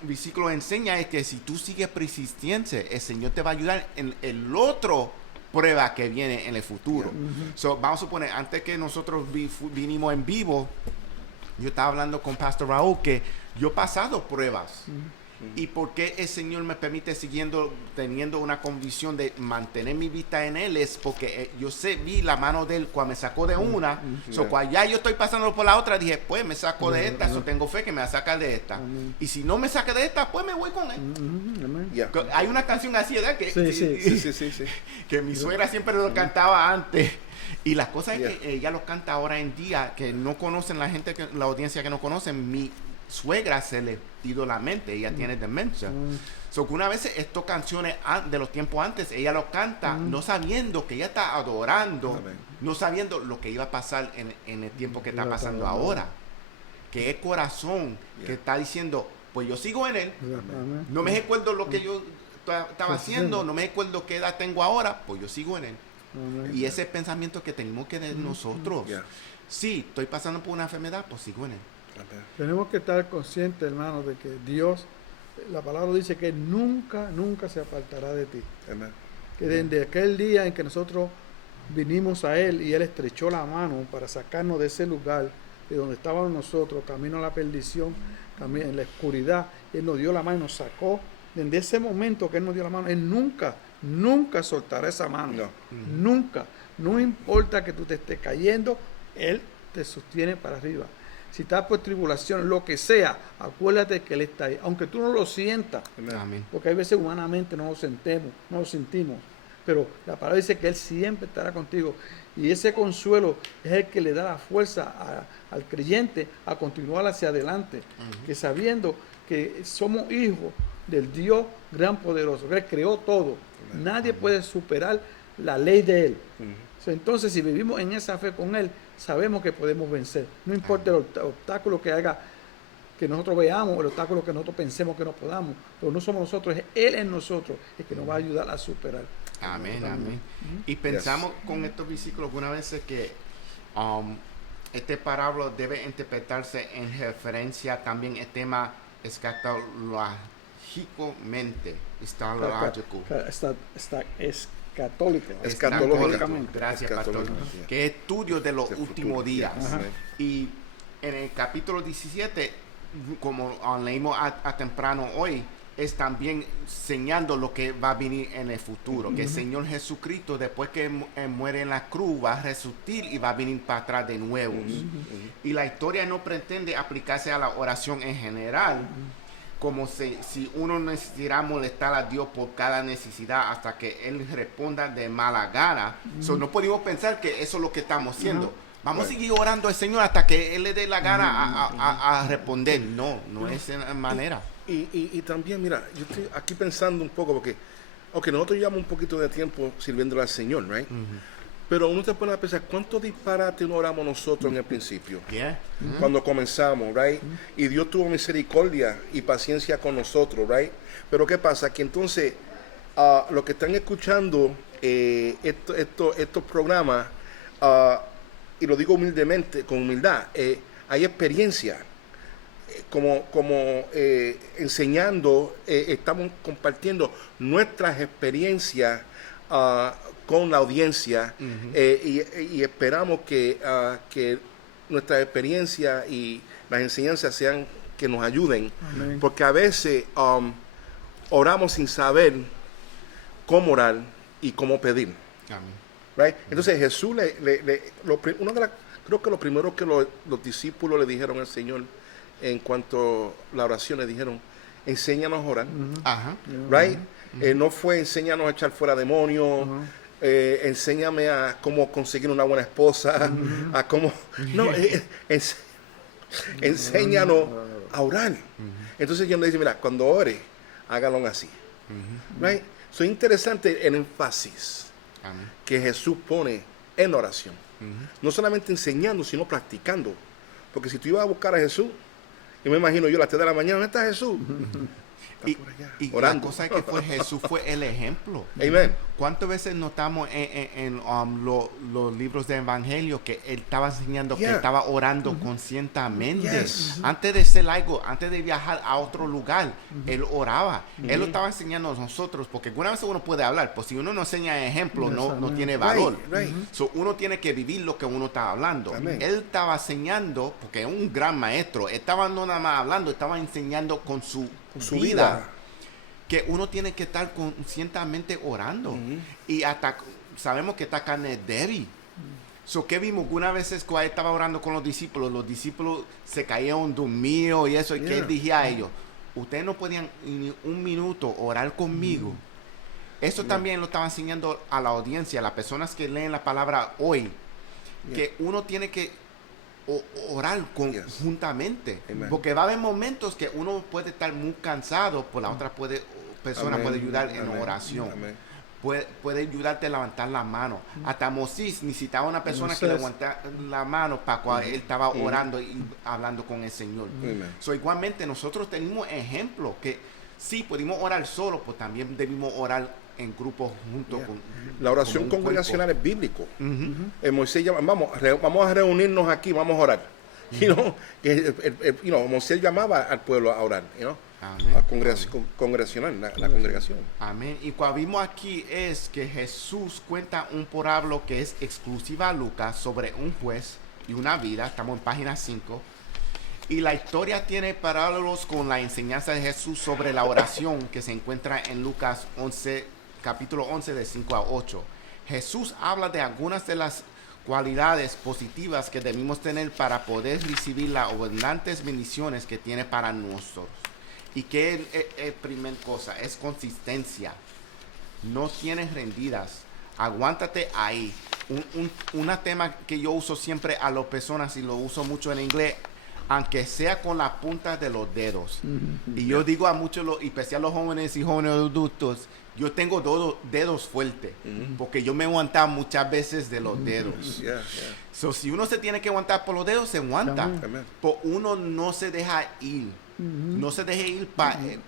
versículos enseña es que si tú sigues persistente, el Señor te va a ayudar en el otro prueba que viene en el futuro. So, vamos a suponer, antes que nosotros vinimos en vivo, yo estaba hablando con Pastor Raúl que yo he pasado pruebas. ¿Y por qué el Señor me permite teniendo una convicción de mantener mi vista en Él? Es porque yo vi la mano de Él cuando me sacó de una. Cuando ya yo estoy pasando por la otra, dije, pues me saco de esta, tengo fe que me va a sacar de esta. Y si no me saca de esta, pues me voy con Él. Yeah. Hay una canción así, ¿verdad? Que, Sí. que mi suegra siempre lo cantaba antes. Y la cosa es Yeah. que ella lo canta ahora en día, que no conocen la gente, la audiencia que no conocen. Mi suegra se le ido la mente, ella tiene demencia. So que una vez estas canciones de los tiempos antes, ella lo canta no sabiendo que ella está adorando, Amén. no sabiendo lo que iba a pasar en el tiempo que está pasando ahora. Que es corazón que está diciendo, pues yo sigo en Él. No me recuerdo lo que yo estaba haciendo, no me recuerdo qué edad tengo ahora, pues yo sigo en Él. Y ese pensamiento que tenemos que tener nosotros. Yeah. Sí, estoy pasando por una enfermedad, pues sigo en Él. Amen. Tenemos que estar conscientes, hermano, de que Dios, la palabra dice que nunca se apartará de ti. Amen. Que desde aquel día en que nosotros vinimos a Él y Él estrechó la mano para sacarnos de ese lugar de donde estábamos nosotros, camino a la perdición, camino en la oscuridad, Él nos dio la mano y nos sacó. Desde ese momento que Él nos dio la mano, Él nunca soltará esa mano. No. Nunca. No importa que tú te estés cayendo, Él te sostiene para arriba. Si estás por tribulación, lo que sea, acuérdate que Él está ahí. Aunque tú no lo sientas, Amen. Amén. porque hay veces humanamente no lo sentimos, pero la palabra dice que Él siempre estará contigo. Y ese consuelo es el que le da la fuerza al creyente a continuar hacia adelante, que sabiendo que somos hijos del Dios gran poderoso, que Él creó todo. Nadie puede superar la ley de Él. Entonces, si vivimos en esa fe con Él, sabemos que podemos vencer. No importa el obstáculo que haga, que nosotros veamos, el obstáculo que nosotros pensemos que no podamos, pero no somos nosotros, es Él en nosotros el que nos va a ayudar a superar. Amén, amén. Y pensamos con estos versículos algunas veces que este parábola debe interpretarse en referencia también al tema escatológicamente. Escatólico. Escatológicamente. Gracias, pastor. Escatológicamente. Que es estudio de los últimos días. Ajá. Y en el capítulo 17, como leímos a temprano hoy, es también enseñando lo que va a venir en el futuro. Que el Señor Jesucristo, después que muere en la cruz, va a resucitar y va a venir para atrás de nuevo. Y la historia no pretende aplicarse a la oración en general, como si uno necesitara molestar a Dios por cada necesidad hasta que Él responda de mala gana. So, no podemos pensar que eso es lo que estamos haciendo. Vamos a seguir orando al Señor hasta que Él le dé la gana a responder. No es de manera. Y también, mira, yo estoy aquí pensando un poco, porque nosotros llevamos un poquito de tiempo sirviéndole al Señor, right? Pero uno se pone a pensar, ¿cuántos disparates no oramos nosotros en el principio? Yeah. Cuando comenzamos, right? Y Dios tuvo misericordia y paciencia con nosotros, right? Pero ¿qué pasa? Que entonces, los que están escuchando estos programas, y lo digo humildemente, con humildad, hay experiencia. Como enseñando, estamos compartiendo nuestras experiencias con la audiencia, y esperamos que nuestra experiencia y las enseñanzas sean que nos ayuden. Amén. Porque a veces oramos sin saber cómo orar y cómo pedir. Amén. Right? Entonces Jesús creo que lo primero que los discípulos le dijeron al Señor en cuanto a la oración, le dijeron, enséñanos a orar. Ajá. Right? No fue enséñanos a echar fuera demonios, enséñame a cómo conseguir una buena esposa, a cómo... No, enséñanos a orar. Entonces yo le dice, mira, cuando ore, hágalo así. Right? So, es interesante el énfasis que Jesús pone en la oración. No solamente enseñando, sino practicando. Porque si tú ibas a buscar a Jesús, yo me imagino yo a las 3 de la mañana, ¿dónde está Jesús? Y la orando. cosa es que Jesús fue el ejemplo. Amen. ¿Cuántas veces notamos en los libros de evangelio que él estaba enseñando, que estaba orando conscientemente? Yes. Antes de hacer algo, antes de viajar a otro lugar, él oraba. Él lo estaba enseñando a nosotros, porque alguna vez uno puede hablar, pues si uno no enseña ejemplo, no tiene valor. Right. So, uno tiene que vivir lo que uno está hablando. Amen. Él estaba enseñando, porque es un gran maestro, él estaba no nada más hablando, estaba enseñando con su vida, que uno tiene que estar conscientemente orando. Y hasta sabemos que esta carne es débil. So, ¿qué vimos? Algunas veces cuando él estaba orando con los discípulos se caían dormidos y eso, y que él decía a ellos, ustedes no podían ni un minuto orar conmigo. Eso también lo estaba enseñando a la audiencia, a las personas que leen la palabra hoy, que uno tiene que orar juntamente. Amen. Porque va a haber momentos que uno puede estar muy cansado, pues la otra persona puede ayudar en oración. Puede ayudarte a levantar la mano. Hasta Moisés necesitaba una persona que levantara la mano para cuando él estaba orando y hablando con el Señor. So, igualmente nosotros tenemos ejemplos que sí podemos orar solo, pues también debemos orar en grupos juntos con la oración como un congregacional cuerpo. es bíblico. Moisés llama, vamos a reunirnos aquí, vamos a orar. Moisés llamaba al pueblo a orar, Amén. a congregacional, la congregación. Amén. Y cuando vimos aquí es que Jesús cuenta un parábola que es exclusiva a Lucas sobre un juez y una vida. Estamos en página 5. Y la historia tiene paralelos con la enseñanza de Jesús sobre la oración que se encuentra en Lucas 11, capítulo 11 de 5 a 8. Jesús habla de algunas de las cualidades positivas que debemos tener para poder recibir las abundantes bendiciones que tiene para nosotros. Y que es primera cosa, es consistencia. No tienes rendidas. Aguántate ahí. Un tema que yo uso siempre a las personas y lo uso mucho en inglés, aunque sea con la punta de los dedos. Y yo digo a muchos, especialmente los jóvenes y jóvenes adultos, yo tengo dedos fuertes, porque yo me he aguantado muchas veces de los dedos. So, si uno se tiene que aguantar por los dedos, se aguanta. Pero uno no se deja ir. No se deje ir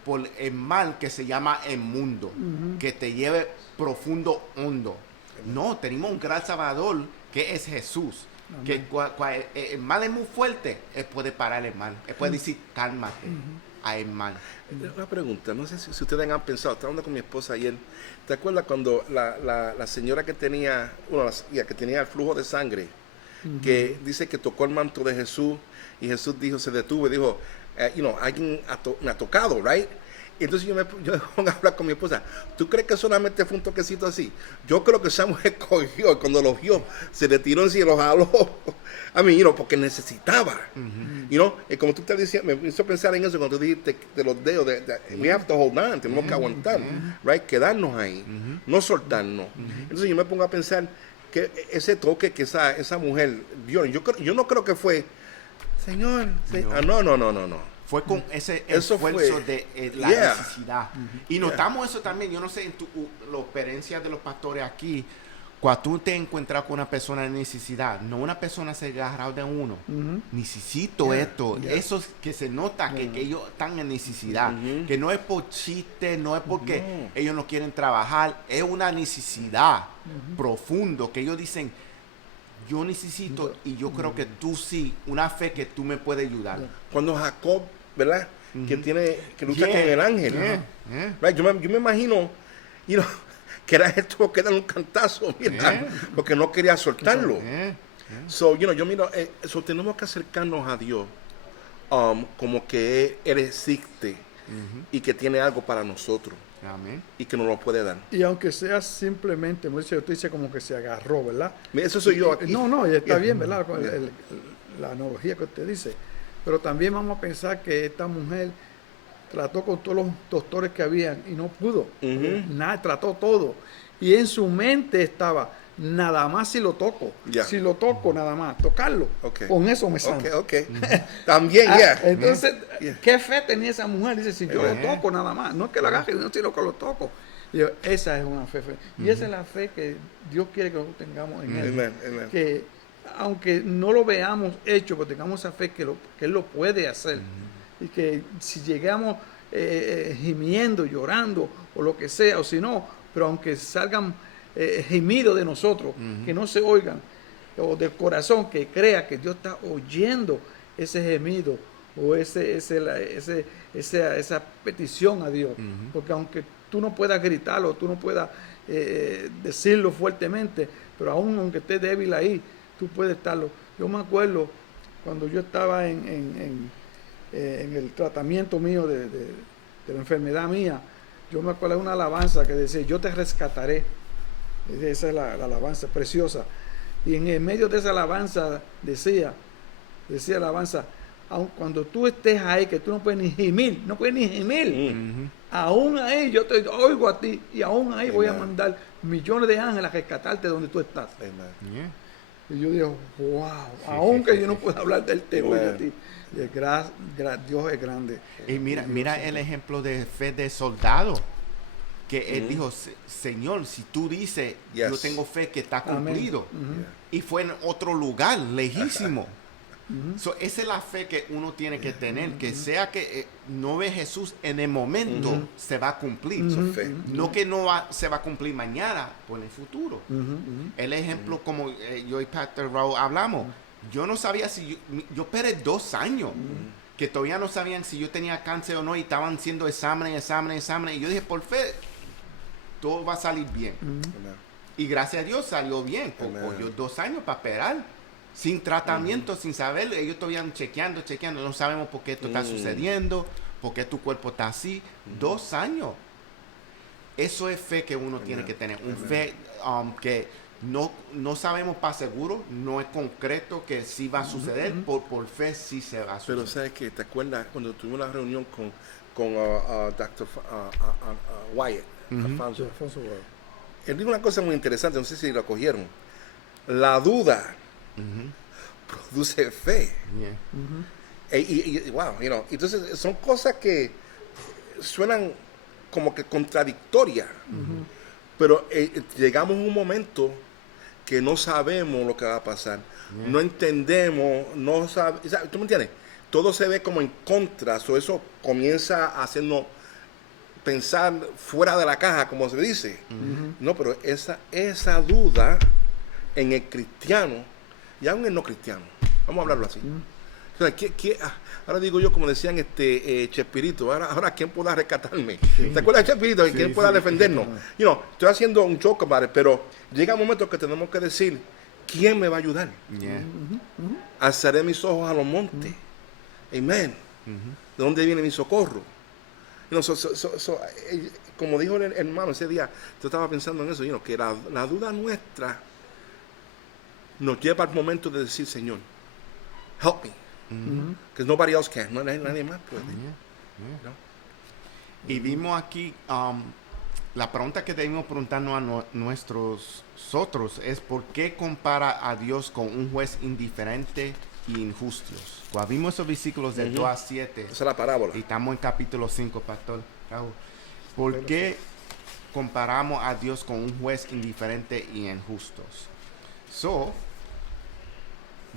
por el mal que se llama el mundo, que te lleve profundo, hondo. No, tenemos un gran Salvador que es Jesús. Que el mal es muy fuerte, él puede parar el mal. Él puede decir, cálmate a el mal. Una pregunta, no sé si ustedes han pensado, estaba hablando con mi esposa ayer. ¿Te acuerdas cuando la señora que tenía, que tenía el flujo de sangre, que dice que tocó el manto de Jesús y Jesús se detuvo y dijo, alguien me ha tocado, right? Y entonces yo me pongo a hablar con mi esposa. ¿Tú crees que solamente fue un toquecito así? Yo creo que Samuel cogió y cuando lo vio, se le tiró encima y lo jaló. A mí, porque necesitaba. Y como tú estás diciendo, me hizo pensar en eso cuando tú dijiste de los dedos. We have to hold on, tenemos que aguantar, right? Quedarnos ahí, no soltarnos. Entonces yo me pongo a pensar que ese toque que esa mujer vio, yo no creo que fue, Señor, no. Fue con ese Eso esfuerzo fue. de la necesidad. Y notamos eso también. Yo no sé en la experiencia de los pastores aquí, cuando tú te encuentras con una persona en necesidad, no una persona se agarra de uno. Necesito esto. Eso es que se nota que ellos están en necesidad. Que no es por chiste, no es porque ellos no quieren trabajar. Es una necesidad profundo que ellos dicen, yo necesito y yo creo que tú sí, una fe que tú me puedes ayudar. Cuando Jacob, ¿verdad? Que lucha con el ángel. Right? Yo me imagino, que era esto que dar un cantazo, porque no quería soltarlo. So, yo miro, tenemos que acercarnos a Dios como que Él existe y que tiene algo para nosotros. Amén. Y que nos lo puede dar. Y aunque sea simplemente, usted dice como que se agarró, ¿verdad? Eso soy yo aquí. No, está bien, ¿verdad? La analogía que usted dice. Pero también vamos a pensar que esta mujer trató con todos los doctores que habían y no pudo. Ujú. Nada, trató todo. Y en su mente estaba, nada más si lo toco. Ya. Si lo toco, nada más, tocarlo. Ok. Con eso me sano. Ok. También, Ah, ya. entonces, Yeah. ¿qué fe tenía esa mujer? Dice, si yo lo Amen. toco nada más, no es que lo agarre, no sino que lo toco. Y yo, esa es una fe. Y esa es la fe que Dios quiere que nosotros tengamos en Él. Amen, amen. Que aunque no lo veamos hecho, pero tengamos esa fe que Él lo puede hacer. Y que si llegamos gimiendo, llorando, o lo que sea, o si no, pero aunque salgan gemidos de nosotros, que no se oigan, o del corazón, que crea que Dios está oyendo ese gemido, o esa petición a Dios. Porque aunque tú no puedas gritarlo, tú no puedas decirlo fuertemente, pero aún aunque estés débil ahí, tú puedes estarlo. Yo me acuerdo cuando yo estaba en el tratamiento mío de la enfermedad mía, yo me acuerdo de una alabanza que decía, yo te rescataré. Esa es la alabanza preciosa. Y en el medio de esa alabanza decía la alabanza, aun cuando tú estés ahí, que tú no puedes ni gemir, aún ahí yo te oigo a ti, y aún ahí voy a Amen. mandar millones de ángeles a rescatarte donde tú estás. Amen. Yeah. Y yo digo, wow, aunque yo no pueda hablar del te oigo a Amen. ti. Y Dios es grande. Y mira el ejemplo de fe de soldado, que él dijo, Señor, si tú dices, Yes. yo tengo fe que está Amén. cumplido. Y fue en otro lugar, lejísimo. So, esa es la fe que uno tiene que tener, que sea que no ve Jesús en el momento, se va a cumplir. Eso es fe. No que se va a cumplir mañana, o en el futuro. El ejemplo, como yo y Pastor Raúl hablamos, yo no sabía si yo esperé 2 años, que todavía no sabían si yo tenía cáncer o no, y estaban haciendo exámenes, y yo dije, por fe, todo va a salir bien. Amen. Y gracias a Dios salió bien. Amen. Cogió 2 años para esperar. Sin tratamiento, sin saber. Ellos todavía chequeando. No sabemos por qué esto está sucediendo. Por qué tu cuerpo está así. 2 años. Eso es fe que uno tiene que tener. Un fe que no sabemos para seguro. No es concreto que sí va a suceder. Por fe sí se va a suceder. Pero ¿sabes qué? ¿Te acuerdas cuando tuvimos la reunión con Dr. Wyatt? Alfonso? Alfonso, wow. Él dijo una cosa muy interesante, no sé si lo cogieron. La duda produce fe. Yeah. Y wow, entonces son cosas que suenan como que contradictorias. Pero llegamos a un momento que no sabemos lo que va a pasar. No entendemos, no sabemos. ¿Tú me entiendes? Todo se ve como en contra. Eso comienza a hacernos pensar fuera de la caja, como se dice. No, pero esa duda en el cristiano y aún en el no cristiano, vamos a hablarlo así. O sea, ahora digo yo, como decían Chespirito, ahora ¿quién pueda rescatarme? ¿Te acuerdas de Chespirito? ¿Quién pueda defendernos? Estoy haciendo un joke about it, pero llega un momento que tenemos que decir, ¿quién me va a ayudar? Yeah. Alzaré mis ojos a los montes. Amén. ¿De dónde viene mi socorro? Como dijo el hermano ese día, yo estaba pensando en eso, que la duda nuestra nos lleva al momento de decir, Señor, help me. Because nobody else can. Nadie más puede. ¿No? Y vimos aquí, la pregunta que debemos preguntarnos a nuestros otros es ¿por qué compara a Dios con un juez indiferente y injusto? Cuando vimos esos versículos de 2 a 7, Esa es la parábola. y estamos en capítulo 5, Pastor Raúl, ¿por qué comparamos a Dios con un juez indiferente y injusto?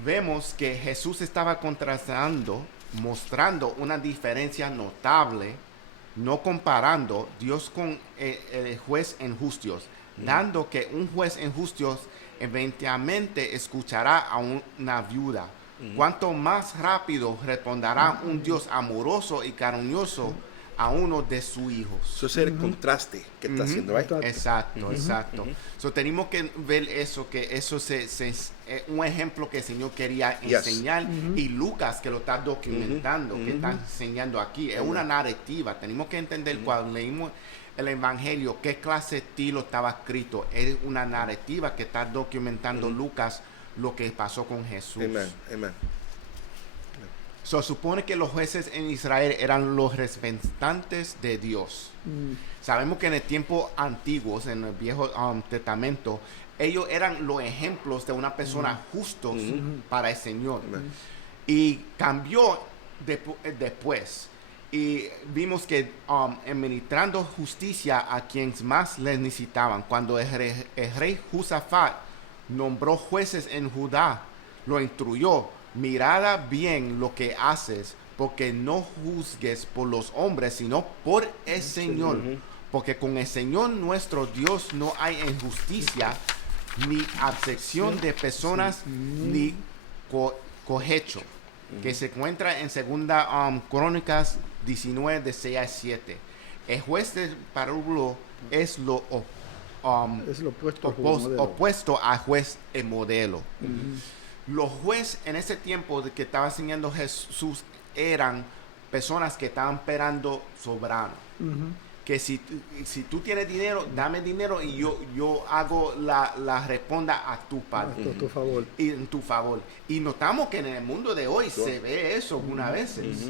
Vemos que Jesús estaba contrastando, mostrando una diferencia notable, no comparando Dios con el juez injusto, dando que un juez injusto eventualmente escuchará a una viuda. Cuanto más rápido responderá un Dios amoroso y cariñoso a uno de sus hijos. Eso es el contraste que está haciendo, ¿right? Exacto. So, tenemos que ver eso, que eso es un ejemplo que el Señor quería enseñar, y Lucas que lo está documentando, que está enseñando aquí. Es una narrativa. Tenemos que entender cuando leímos el Evangelio, qué clase de estilo estaba escrito. Es una narrativa que está documentando Lucas lo que pasó con Jesús. Amén. Se supone que los jueces en Israel eran los representantes de Dios. Sabemos que en el tiempo antiguo, en el Viejo Testamento, ellos eran los ejemplos de una persona justos para el Señor. Y cambió después. Y vimos que administrando justicia a quienes más les necesitaban. Cuando el rey Josafat nombró jueces en Judá, lo instruyó: mirada bien lo que haces, porque no juzgues por los hombres, sino por el Señor. Porque con el Señor nuestro Dios no hay injusticia, ni acepción de personas, ni cohecho. Que se encuentra en segunda Crónicas 19, de 6 a 7. El juez del pueblo es lo opuesto a juez el modelo. Los jueces en ese tiempo de que estaba enseñando Jesús eran personas que estaban esperando soberano. Que si tú tienes dinero, dame dinero y yo hago la responda a tu parte. A tu favor. Y en tu favor. Y notamos que en el mundo de hoy se ve eso algunas veces.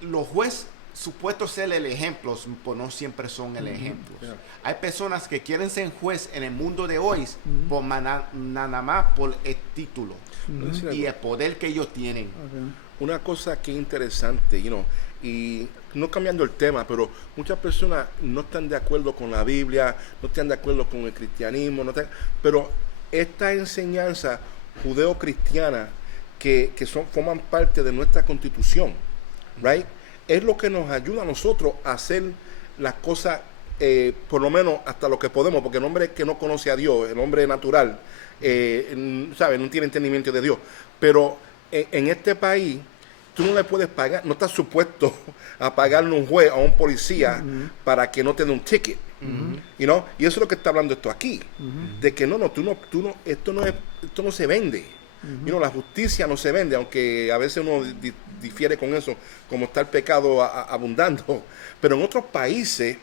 Los jueces supuestos ser el ejemplo, pues no siempre son el ejemplo. Hay personas que quieren ser juez en el mundo de hoy por nada más por el título y el poder que ellos tienen. Una cosa que es interesante, y no cambiando el tema, pero muchas personas no están de acuerdo con la Biblia, no están de acuerdo con el cristianismo, pero esta enseñanza judeo-cristiana que forman parte de nuestra constitución, right? Es lo que nos ayuda a nosotros a hacer las cosas, por lo menos hasta lo que podemos, porque el hombre que no conoce a Dios, el hombre natural, ¿sabe? No tiene entendimiento de Dios. Pero en este país, tú no le puedes pagar, no estás supuesto a pagarle un juez, a un policía, para que no te dé un ticket. Y eso es lo que está hablando esto aquí, de que esto no se vende. La justicia no se vende, aunque a veces uno difiere con eso, como está el pecado abundando. Pero en otros países,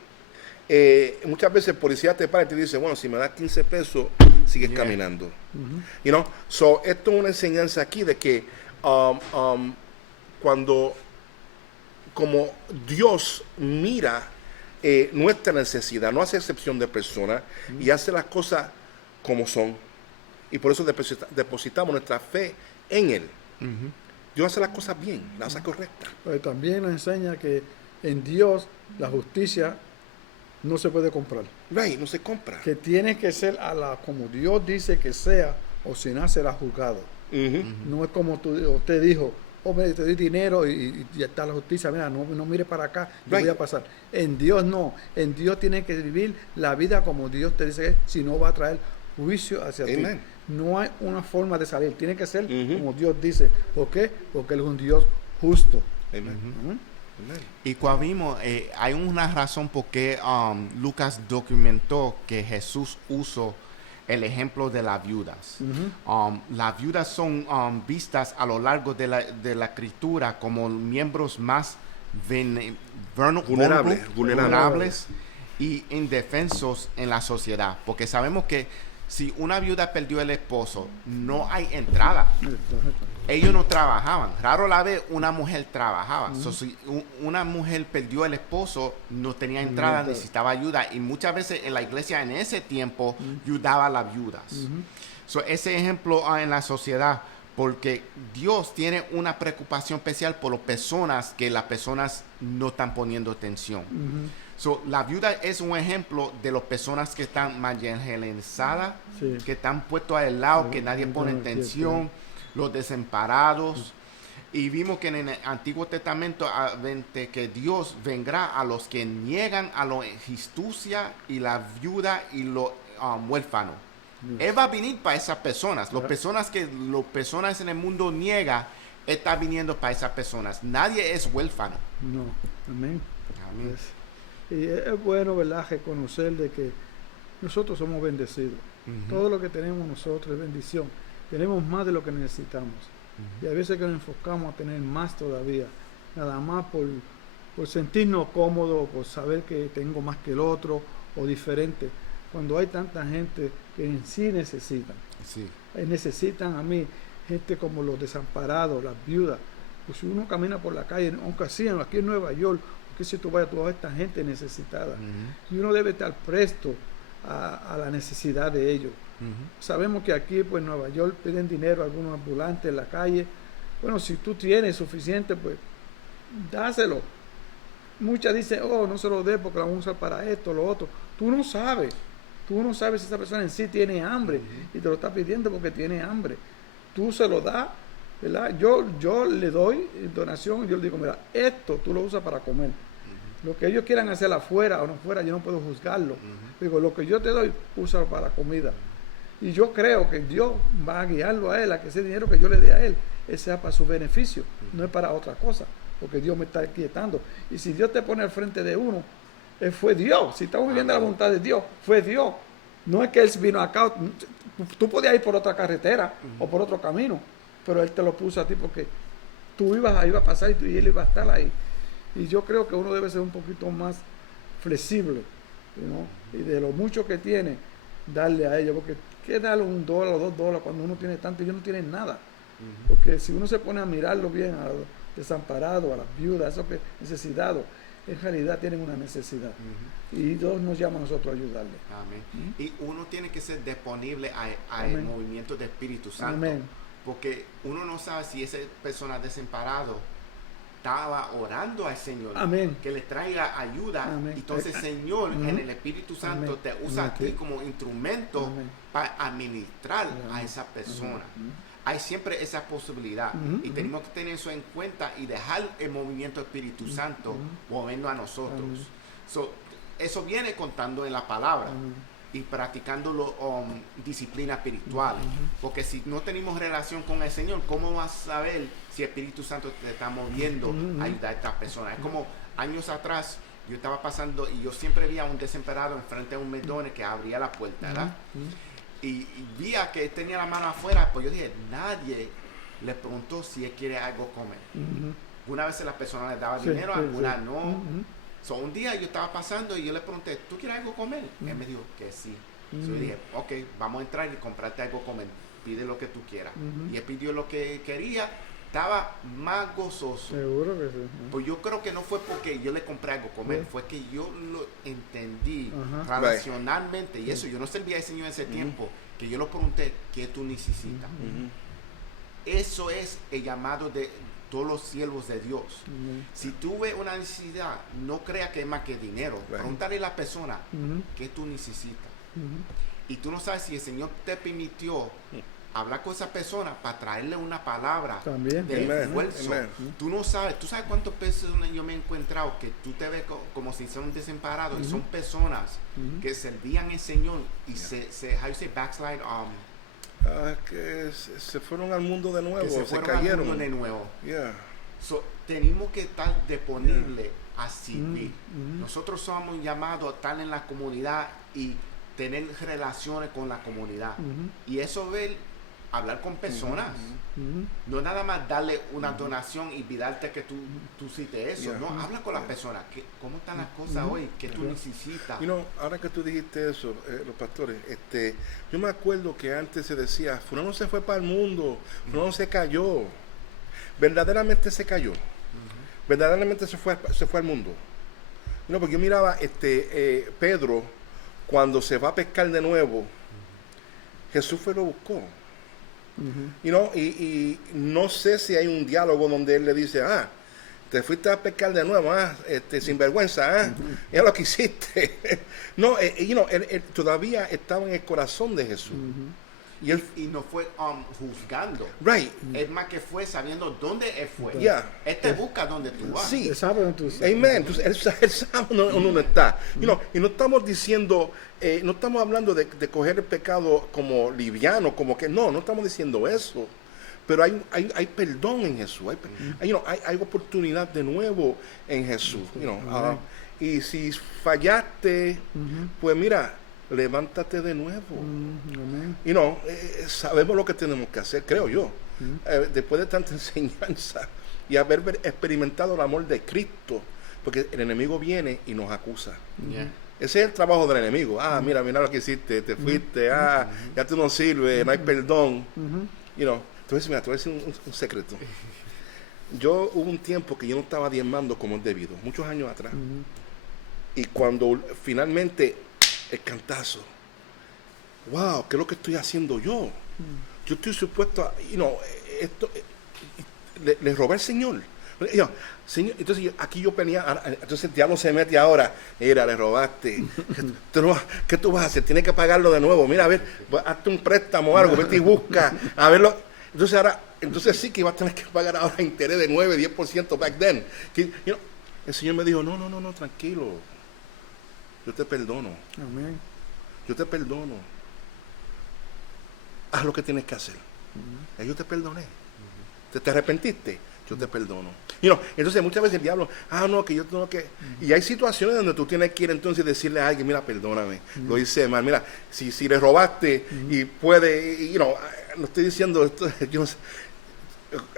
muchas veces el policía te para y te dice, bueno, si me das 15 pesos, sigues caminando. So, esto es una enseñanza aquí de que cuando como Dios mira nuestra necesidad, no hace excepción de personas y hace las cosas como son. Y por eso depositamos nuestra fe en Él. Dios hace las cosas bien, las hace correctas. Pero también nos enseña que en Dios la justicia no se puede comprar. Right, no se compra. Que tiene que ser como Dios dice que sea, o si no será juzgado. No es como usted dijo, hombre, te doy dinero y ya está la justicia, mira, no mire para acá, yo voy a pasar. En Dios no, en Dios tiene que vivir la vida como Dios te dice, si no va a traer juicio hacia ti. No hay una forma de salir, tiene que ser como Dios dice. ¿Por qué? Porque Él es un Dios justo. Y cuando vimos, hay una razón por qué Lucas documentó que Jesús usó el ejemplo de las viudas. Las viudas son vistas a lo largo de la escritura como miembros más vulnerables y indefensos en la sociedad, porque sabemos que si una viuda perdió el esposo, no hay entrada. Ellos no trabajaban. Raro la vez una mujer trabajaba. Si una mujer perdió el esposo, no tenía entrada, necesitaba ayuda. Y muchas veces en la iglesia en ese tiempo ayudaba a las viudas. Ese ejemplo en la sociedad, porque Dios tiene una preocupación especial por las personas que las personas no están poniendo atención. La viuda es un ejemplo de las personas que están marginalizadas, que están puestos al lado, que nadie pone atención, los desamparados. Y vimos que en el Antiguo Testamento que Dios vendrá a los que niegan a la justicia y la viuda y los huérfanos. Él va a venir para esas personas. Las personas que las personas en el mundo niegan, Él está viniendo para esas personas. Nadie es huérfano. No, amén. Y es bueno, ¿verdad?, reconocer de que nosotros somos bendecidos. Todo lo que tenemos nosotros es bendición. Tenemos más de lo que necesitamos. Y a veces que nos enfocamos a tener más todavía, nada más por sentirnos cómodos, por saber que tengo más que el otro o diferente, cuando hay tanta gente que en sí necesitan. Necesitan a mí gente como los desamparados, las viudas. Pues si uno camina por la calle, aunque así, aquí en Nueva York, porque si tú vas a toda esta gente necesitada, y uno debe estar presto a la necesidad de ellos. Sabemos que aquí pues en Nueva York piden dinero a algunos ambulantes en la calle. Bueno, si tú tienes suficiente, pues dáselo. Muchas dicen, oh, no se lo dé porque lo vamos a usar para esto, lo otro. Tú no sabes si esa persona en sí tiene hambre y te lo está pidiendo porque tiene hambre. Tú se lo das, ¿verdad? Yo le doy donación, yo le digo, mira, esto tú lo usas para comer. Lo que ellos quieran hacer afuera o no fuera, yo no puedo juzgarlo. Digo, lo que yo te doy, úsalo para comida. Y yo creo que Dios va a guiarlo a él, a que ese dinero que yo le dé a él, sea para su beneficio, no es para otra cosa, porque Dios me está quietando. Y si Dios te pone al frente de uno, fue Dios. Si estamos viviendo la voluntad de Dios, fue Dios. No es que Él vino acá, tú podías ir por otra carretera o por otro camino, pero Él te lo puso a ti porque tú ibas a pasar y Él iba a estar ahí. Y yo creo que uno debe ser un poquito más flexible, ¿no? Y de lo mucho que tiene, darle a ellos, porque ¿qué darle $1 o $2 cuando uno tiene tanto y ellos no tienen nada? Porque si uno se pone a mirarlo bien a los desamparados, a las viudas, a esos que necesitados, en realidad tienen una necesidad. Y Dios nos llama a nosotros a ayudarle. Amén. Y uno tiene que ser disponible al movimiento del Espíritu Santo. Amén. Porque uno no sabe si esa persona desamparado estaba orando al Señor. Amén. Que le traiga ayuda. Amén. Entonces el Señor en el Espíritu Santo te usa a ti como instrumento para administrar a esa persona. Hay siempre esa posibilidad y tenemos que tener eso en cuenta y dejar el movimiento del Espíritu Santo moviendo a nosotros. Eso viene contando en la palabra y practicando disciplinas espirituales, porque si no tenemos relación con el Señor, ¿cómo vas a saber si el Espíritu Santo te está moviendo a ayudar a esta persona? Es como años atrás yo estaba pasando y yo siempre veía a un desamparado enfrente de un McDonald's que abría la puerta, ¿verdad? Y veía que él tenía la mano afuera, pues yo dije, nadie le preguntó si él quiere algo comer. Una vez las personas le daban dinero, algunas no. So, un día yo estaba pasando y yo le pregunté, ¿tú quieres algo comer? Él me dijo que sí. So, yo dije, ok, vamos a entrar y comprarte algo comer. Pide lo que tú quieras. Y él pidió lo que quería. Estaba más gozoso. Seguro que sí. Pues yo creo que no fue porque yo le compré algo comer, fue que yo lo entendí relacionalmente. Y eso, yo no servía al Señor en ese tiempo, que yo lo pregunté, ¿qué tú necesitas? Eso es el llamado de todos los siervos de Dios. Si tú ves una necesidad, no creas que es más que dinero. Pregúntale a la persona, ¿qué tú necesitas? Y tú no sabes si el Señor te permitió hablar con esa persona para traerle una palabra de esfuerzo. Tú no sabes, tú sabes cuántas personas yo me he encontrado que tú te ves como si son desamparados y son personas que servían al Señor y se how you say backslide, que se fueron al mundo de nuevo, que se cayeron al mundo de nuevo. Yeah. So, tenemos que estar disponibles a servir. Nosotros somos llamados a estar en la comunidad y tener relaciones con la comunidad. Y eso hablar con personas. No nada más darle una donación y pidarte que tú hiciste eso. No, habla con las personas. ¿Cómo están las cosas hoy? ¿Qué tú necesitas? Ahora que tú dijiste eso, los pastores, yo me acuerdo que antes se decía, fulano se fue para el mundo, fulano se cayó. Verdaderamente se cayó. Verdaderamente se fue al mundo. Porque yo miraba Pedro, cuando se va a pescar de nuevo, Jesús fue y lo buscó. Y no sé si hay un diálogo donde él le dice, te fuiste a pescar de nuevo, sin vergüenza, ya lo que hiciste. No, él todavía estaba en el corazón de Jesús. Y no fue juzgando. Right. Es más que fue sabiendo dónde él fue. Yeah. Él te busca donde tú vas. Sí. Él sabe dónde tú estás. Amen. Entonces, él sabe dónde uno está. Y no estamos diciendo, no estamos hablando de coger el pecado como liviano, como que no estamos diciendo eso. Pero hay perdón en Jesús. Hay oportunidad de nuevo en Jesús. Y si fallaste, pues mira, levántate de nuevo. Sabemos lo que tenemos que hacer, creo yo. Después de tanta enseñanza y haber experimentado el amor de Cristo, porque el enemigo viene y nos acusa. Ese es el trabajo del enemigo. Mira lo que hiciste, te fuiste, ya tú no sirves, no hay perdón. Te voy a decir un secreto. Yo hubo un tiempo que yo no estaba diezmando como es debido, muchos años atrás. Y cuando finalmente el cantazo, wow, ¿qué es lo que estoy haciendo yo? Yo estoy supuesto a, esto, le robé al Señor. Señor, entonces aquí yo venía, entonces el diablo se mete ahora, mira, le robaste, ¿qué tú vas a hacer? Tienes que pagarlo de nuevo, mira, a ver, hazte un préstamo o algo, vete y busca, a verlo. Entonces sí que ibas a tener que pagar ahora interés de 9, 10% back then. El Señor me dijo, no, tranquilo, yo te perdono. Amén. Yo te perdono. Haz lo que tienes que hacer. Yo te perdoné. ¿Te arrepentiste? Yo te perdono. Entonces muchas veces el diablo, no, que yo tengo que... Y hay situaciones donde tú tienes que ir entonces y decirle a alguien, mira, perdóname, lo hice mal, mira, si le robaste y puede, no estoy diciendo esto,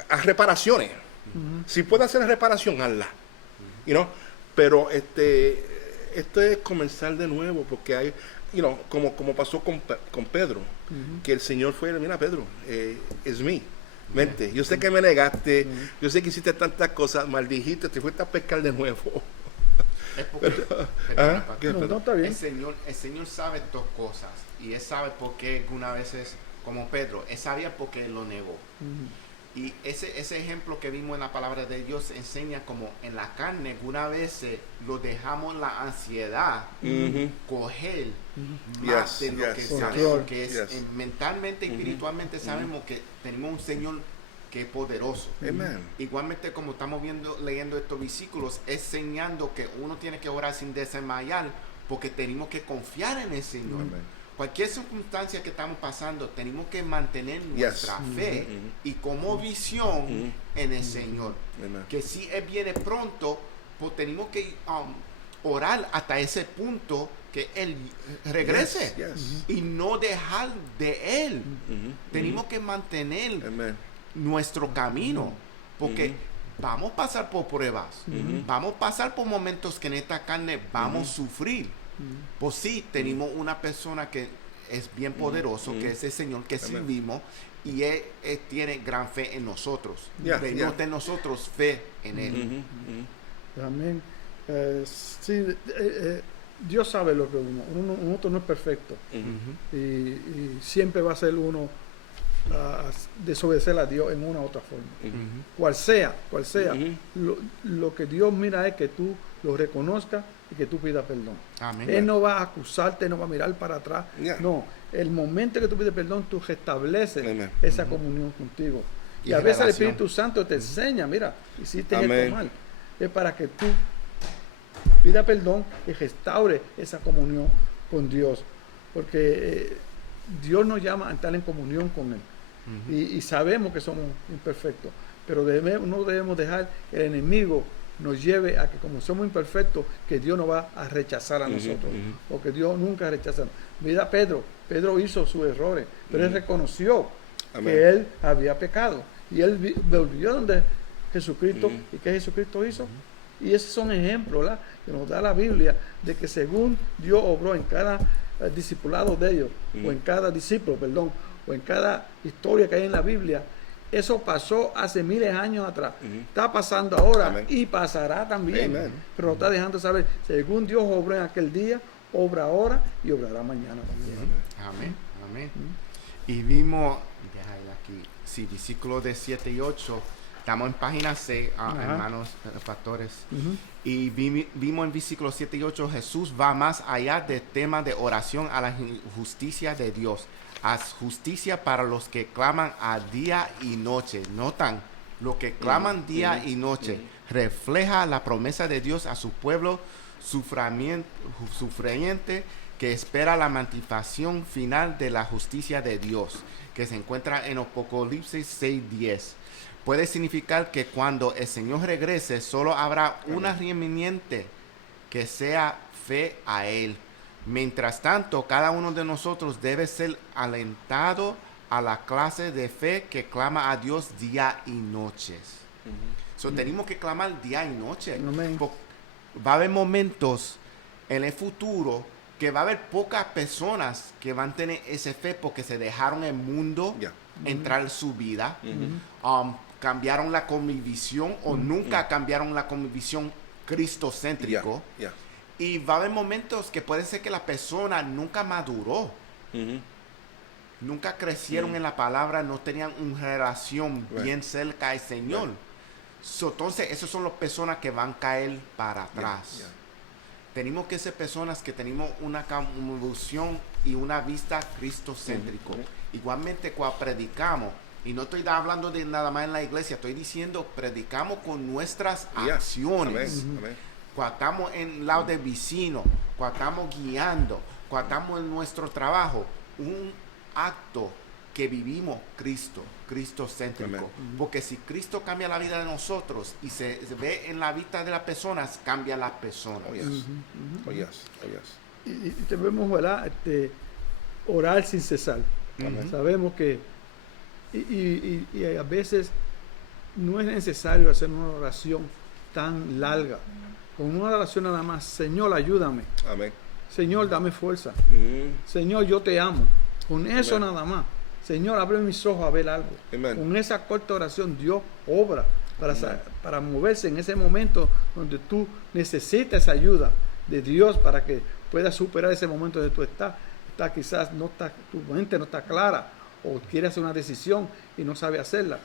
haz reparaciones. Si puedes hacer reparación, hazla. Pero esto es comenzar de nuevo, porque hay, como pasó con Pedro, que el Señor fue, mira, Pedro, es mí. Vente, yo sé que me negaste, yo sé que hiciste tantas cosas, maldijiste, te fuiste a pescar de nuevo. Es porque, no, está bien. El Señor sabe dos cosas, y Él sabe por qué algunas veces, como Pedro, Él sabía por qué Él lo negó. Y ese ejemplo que vimos en la palabra de Dios enseña como en la carne, algunas veces lo dejamos la ansiedad coger más de lo que sabemos que es. Mentalmente y espiritualmente sabemos que tenemos un Señor que es poderoso. Igualmente, como estamos leyendo estos versículos, es enseñando que uno tiene que orar sin desmayar, porque tenemos que confiar en el Señor. Cualquier circunstancia que estamos pasando, tenemos que mantener nuestra fe y como visión en el Señor. Que si Él viene pronto, pues tenemos que orar hasta ese punto que Él regrese y no dejar de Él. Tenemos que mantener nuestro camino, porque vamos a pasar por pruebas, vamos a pasar por momentos que en esta carne vamos a sufrir. Pues sí, tenemos una persona que es bien poderoso, que es el Señor que servimos, y él tiene gran fe en nosotros. Tenemos de nosotros fe en Él. Amén. Sí, Dios sabe lo que uno no es perfecto. Y siempre va a ser uno a desobedecer a Dios en una u otra forma. Cual sea. Lo que Dios mira es que tú lo reconozcas y que tú pidas perdón. Amén. Él no va a acusarte, no va a mirar para atrás. No, el momento que tú pides perdón, tú restableces esa comunión contigo. Y a veces el Espíritu Santo te enseña, mira, hiciste esto mal. Es para que tú pidas perdón y restaure esa comunión con Dios. Porque Dios nos llama a estar en comunión con Él. Y sabemos que somos imperfectos. Pero no debemos dejar que el enemigo nos lleve a que, como somos imperfectos, que Dios nos va a rechazar a nosotros, porque Dios nunca rechaza. Mira, Pedro hizo sus errores, pero él reconoció que él había pecado, y él volvió donde Jesucristo. ¿Y qué Jesucristo hizo? Y esos son ejemplos, ¿verdad?, que nos da la Biblia, de que según Dios obró en cada discipulado de ellos, o en cada discípulo, o en cada historia que hay en la Biblia. Eso pasó hace miles de años atrás. Está pasando ahora y pasará también. Pero lo está dejando saber. Según Dios obró en aquel día, obra ahora y obrará mañana también. Amén. Y vimos, aquí, versículos de 7 y 8. Estamos en página 6, hermanos pastores. Y vimos en versículos 7 y 8, Jesús va más allá del tema de oración a la justicia de Dios. Haz justicia para los que claman a día y noche. Notan, los que claman día y noche refleja la promesa de Dios a su pueblo sufriente que espera la manifestación final de la justicia de Dios, que se encuentra en Apocalipsis 6:10. Puede significar que cuando el Señor regrese, solo habrá una remanente que sea fe a Él. Mientras tanto, cada uno de nosotros debe ser alentado a la clase de fe que clama a Dios día y noches. Tenemos que clamar día y noche. Va a haber momentos en el futuro que va a haber pocas personas que van a tener esa fe porque se dejaron el mundo Yeah. entrar en su vida, cambiaron la convicción o nunca cambiaron la convicción cristocéntrico. Yeah. Y va a haber momentos que puede ser que la persona nunca maduró, Mhm. nunca crecieron en la palabra, no tenían una relación Right. bien cerca al Señor. So, entonces, esas son las personas que van a caer para atrás. yeah. Tenemos que ser personas que tenemos una convicción y una vista cristocéntrico. Ujú. Igualmente, cuando predicamos, y no estoy hablando de nada más en la iglesia, estoy diciendo, predicamos con nuestras Yeah. acciones. Amén. Amén. Cuando estamos en el lado del vecino, cuando estamos guiando, cuando estamos en nuestro trabajo, un acto que vivimos cristocéntrico. Amén. Porque si Cristo cambia la vida de nosotros y se ve en la vista de las personas, cambia las personas. Oh, yes. Oh, yes. Oh, yes. Y debemos, ¿verdad? Orar sin cesar. Amén. Sabemos que y a veces no es necesario hacer una oración tan larga. Con una oración nada más, Señor, ayúdame. Amén. Señor, dame fuerza. Mm. Señor, yo te amo. Con eso Amén. nada más. Señor, abre mis ojos a ver algo. Amén. Con esa corta oración, Dios obra para moverse en ese momento donde tú necesitas ayuda de Dios para que puedas superar ese momento donde tú estás. Quizás tu mente no está clara o quieres hacer una decisión y no sabe hacerla.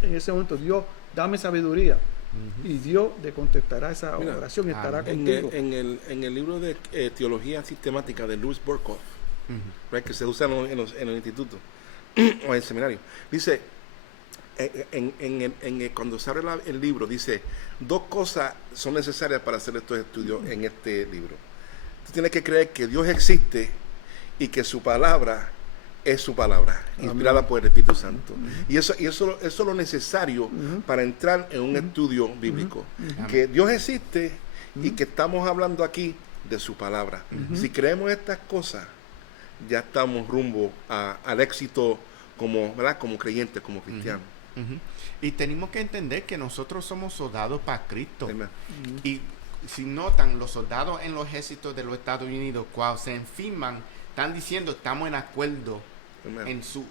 En ese momento, Dios, dame sabiduría. Y Dios te contestará esa Mira, oración y estará amén. contigo. En el libro de Teología Sistemática de Louis Burkhoff, right, que se usa en el instituto o en el seminario, dice, cuando se abre el libro, dice, 2 cosas son necesarias para hacer estos estudios en este libro. Tú tienes que creer que Dios existe y que su palabra es su palabra, inspirada por el Espíritu Santo. Y eso es lo necesario para entrar en un estudio bíblico. Que Dios existe y que estamos hablando aquí de su palabra. Si creemos estas cosas, ya estamos rumbo al éxito ¿verdad? Como creyentes, como cristianos. Ujú. Y tenemos que entender que nosotros somos soldados para Cristo. Amen. Y si notan, los soldados en los ejércitos de los Estados Unidos, cuando se enferman, están diciendo estamos en acuerdo Amen. en su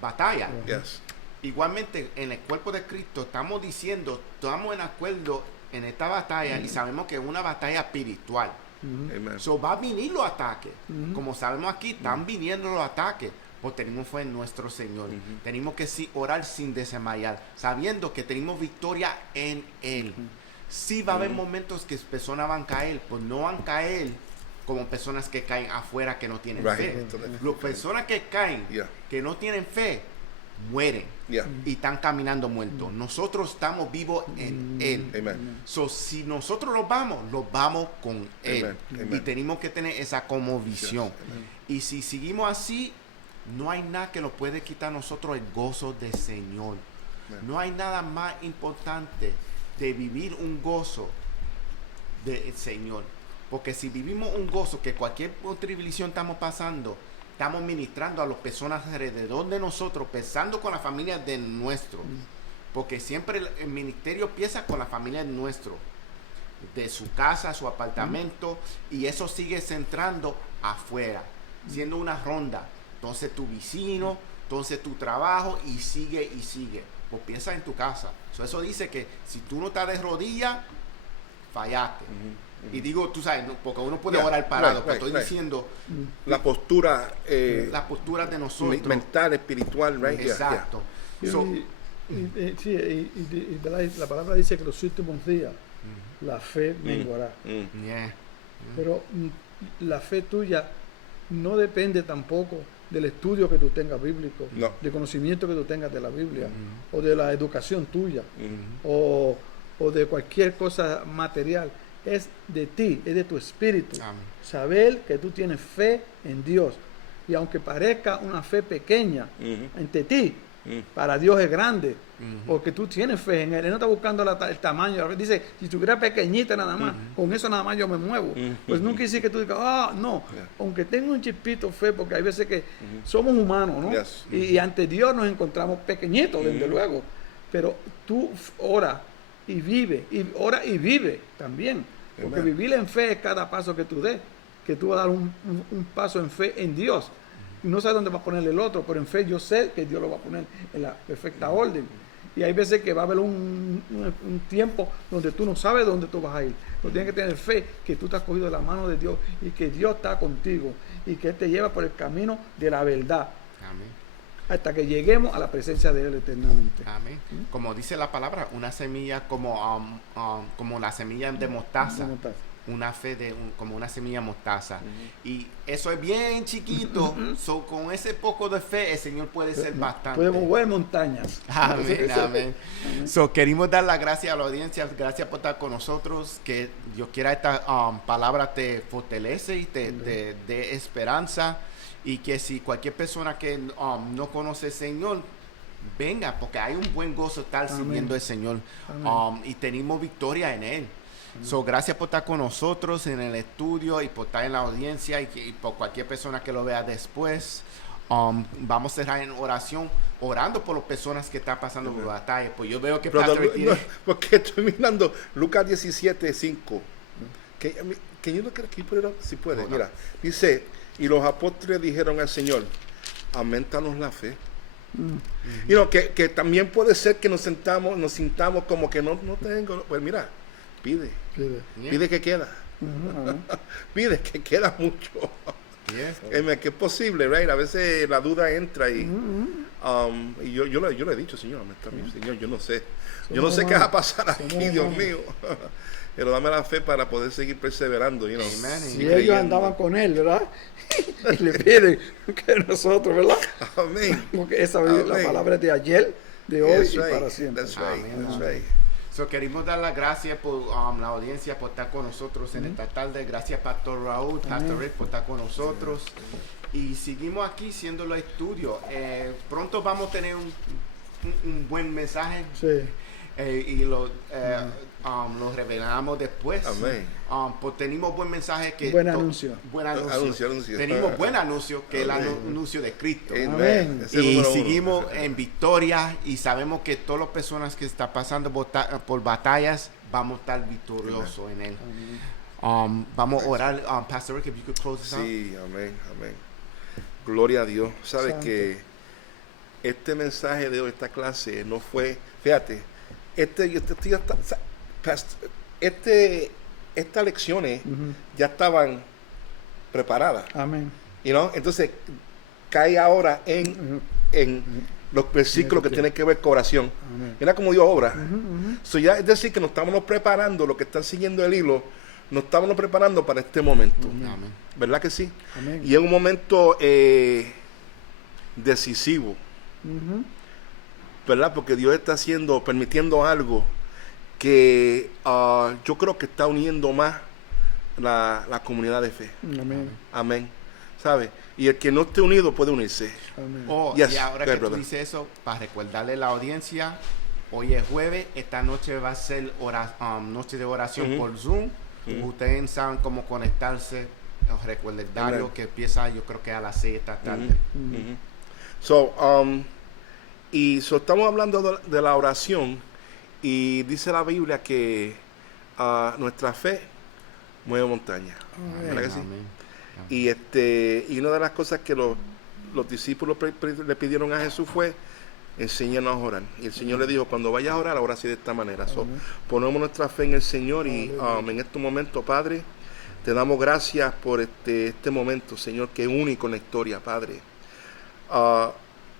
batalla. Yes. Igualmente, en el cuerpo de Cristo estamos diciendo, estamos en acuerdo en esta batalla y sabemos que es una batalla espiritual. Amen. So, va a venir los ataques. Como sabemos aquí, están viniendo los ataques. Pues tenemos fe en nuestro Señor. Tenemos que orar sin desmayar, sabiendo que tenemos victoria en Él. Sí va a haber momentos que personas van a caer, pues no van a caer como personas que caen afuera que no tienen Right. fe. Las personas que caen, Yeah. que no tienen fe, mueren Yeah. y están caminando muertos. Nosotros estamos vivos en Él. Amen. So, si nosotros los vamos con Él. Amen. Y tenemos que tener esa como visión. Yes. Amen. Y si seguimos así, no hay nada que nos puede quitar a nosotros el gozo del Señor. Amen. No hay nada más importante de vivir un gozo del Señor. Porque si vivimos un gozo que cualquier tribulación estamos pasando, estamos ministrando a las personas alrededor de nosotros, pensando con la familia de nuestro. Porque siempre el ministerio empieza con la familia de nuestro. De su casa, su apartamento, y eso sigue centrando afuera, siendo una ronda. Entonces tu vecino, entonces tu trabajo, y sigue. Pues piensa en tu casa. Eso dice que si tú no estás de rodillas, fallaste. Y digo, tú sabes, no, porque uno puede Yeah, orar parado, right, pero estoy right. diciendo La postura la postura de nosotros. mental, espiritual, right? Yeah, Exacto. Y, So, ¿verdad? La palabra dice que los últimos días la fe menguará. yeah. Pero la fe tuya no depende tampoco del estudio que tú tengas bíblico, No. del conocimiento que tú tengas de la Biblia, o de la educación tuya, Mm. o de cualquier cosa material. Es de ti, es de tu espíritu. Amén. Saber que tú tienes fe en Dios. Y aunque parezca una fe pequeña ante ti, para Dios es grande, porque tú tienes fe en Él. Él no está buscando el tamaño. Dice, si estuviera pequeñita nada más, con eso nada más yo me muevo. Pues no quiere decir que tú digas, no, Yeah. aunque tenga un chispito fe, porque hay veces que somos humanos, ¿no? Yes. Y ante Dios nos encontramos pequeñitos, desde luego. Pero tú ora y vive, y ora y vive también. Porque Amen. vivir en fe es cada paso que tú des. que tú vas a dar un paso en fe en Dios. Y no sabes dónde va a poner el otro, pero en fe yo sé que Dios lo va a poner en la perfecta orden. Y hay veces que va a haber un tiempo donde tú no sabes dónde tú vas a ir. Pero tienes que tener fe que tú te has cogido de la mano de Dios y que Dios está contigo y que Él te lleva por el camino de la verdad. Amén. Hasta que lleguemos a la presencia de Él eternamente. Amén. Como dice la palabra, una semilla como la semilla de mostaza. Una fe como una semilla mostaza. Y eso es bien chiquito. So, con ese poco de fe, el Señor puede ser bastante. Puede mover montañas. Amén, amén. So, queremos dar las gracias a la audiencia. Gracias por estar con nosotros. Que Dios quiera esta palabra te fortalece y te dé esperanza. Y que si cualquier persona que no conoce al Señor, venga, porque hay un buen gozo estar sirviendo al Señor. Y tenemos victoria en Él. So, gracias por estar con nosotros en el estudio y por estar en la audiencia y por cualquier persona que lo vea después. Vamos a cerrar en oración, orando por las personas que están pasando por batalla. Pues yo veo que porque estoy mirando Lucas 17:5. Que yo no creo que si puede. Mira, dice, y los apóstoles dijeron al Señor, aumentanos la fe. Que también puede ser que nos sintamos como que no tengo. Pues mira, pide que queda. Pide que queda mucho. Que es posible, right? A veces la duda entra y yo le he dicho, Señor, Señor, yo no sé qué va a pasar aquí, Dios mío. Pero dame la fe para poder seguir perseverando, Si ellos andaban con Él, ¿verdad? Y le piden que nosotros, ¿verdad? Amén. Porque esa es la palabra de ayer, de hoy y para siempre. That's right. So, queremos dar las gracias por la audiencia por estar con nosotros en esta tarde. Gracias, Pastor Raúl, Pastor Rick, por estar con nosotros. Y seguimos aquí siendo los estudios. Pronto vamos a tener un buen mensaje. Sí. Y lo revelamos después. Amén. Pues tenemos buen mensaje que buen anuncio. Anuncio. Tenemos buen anuncio que es el anuncio de Cristo. Amén. Y seguimos en victoria y sabemos que todas las personas que están pasando por batallas vamos a estar victoriosos en él. Vamos a orar. Pastor Rick, if you could close this out. Sí, amén. Gloria a Dios. Sabes que este mensaje de hoy, esta clase, no fue, fíjate, estas lecciones ya estaban preparadas. Amén. Entonces cae ahora en los versículos que tienen que ver con oración. Mira cómo Dios obra. So ya, es decir, que nos estamos preparando, los que están siguiendo el hilo, nos estamos preparando para este momento. Amén. ¿Verdad que sí? Amén. Y es un momento decisivo. ¿Verdad? Porque Dios está permitiendo algo que yo creo que está uniendo más la comunidad de fe. Amén. ¿Sabes? Y el que no esté unido puede unirse. Amén. Y ahora que tú dices eso, para recordarle a la audiencia, hoy es jueves, esta noche va a ser noche de oración por Zoom. Ustedes saben cómo conectarse. Recuerden el Dario que empieza, yo creo que a las 6 de esta tarde. Estamos hablando de la oración y dice la Biblia que nuestra fe mueve montaña. ¿Verdad que sí? Y una de las cosas que los discípulos le pidieron a Jesús fue enséñanos a orar. Y el Señor le dijo, cuando vayas a orar, ahora sí de esta manera. Ponemos nuestra fe en el Señor y en este momento, Padre, te damos gracias por este momento, Señor, que es único en la historia, Padre.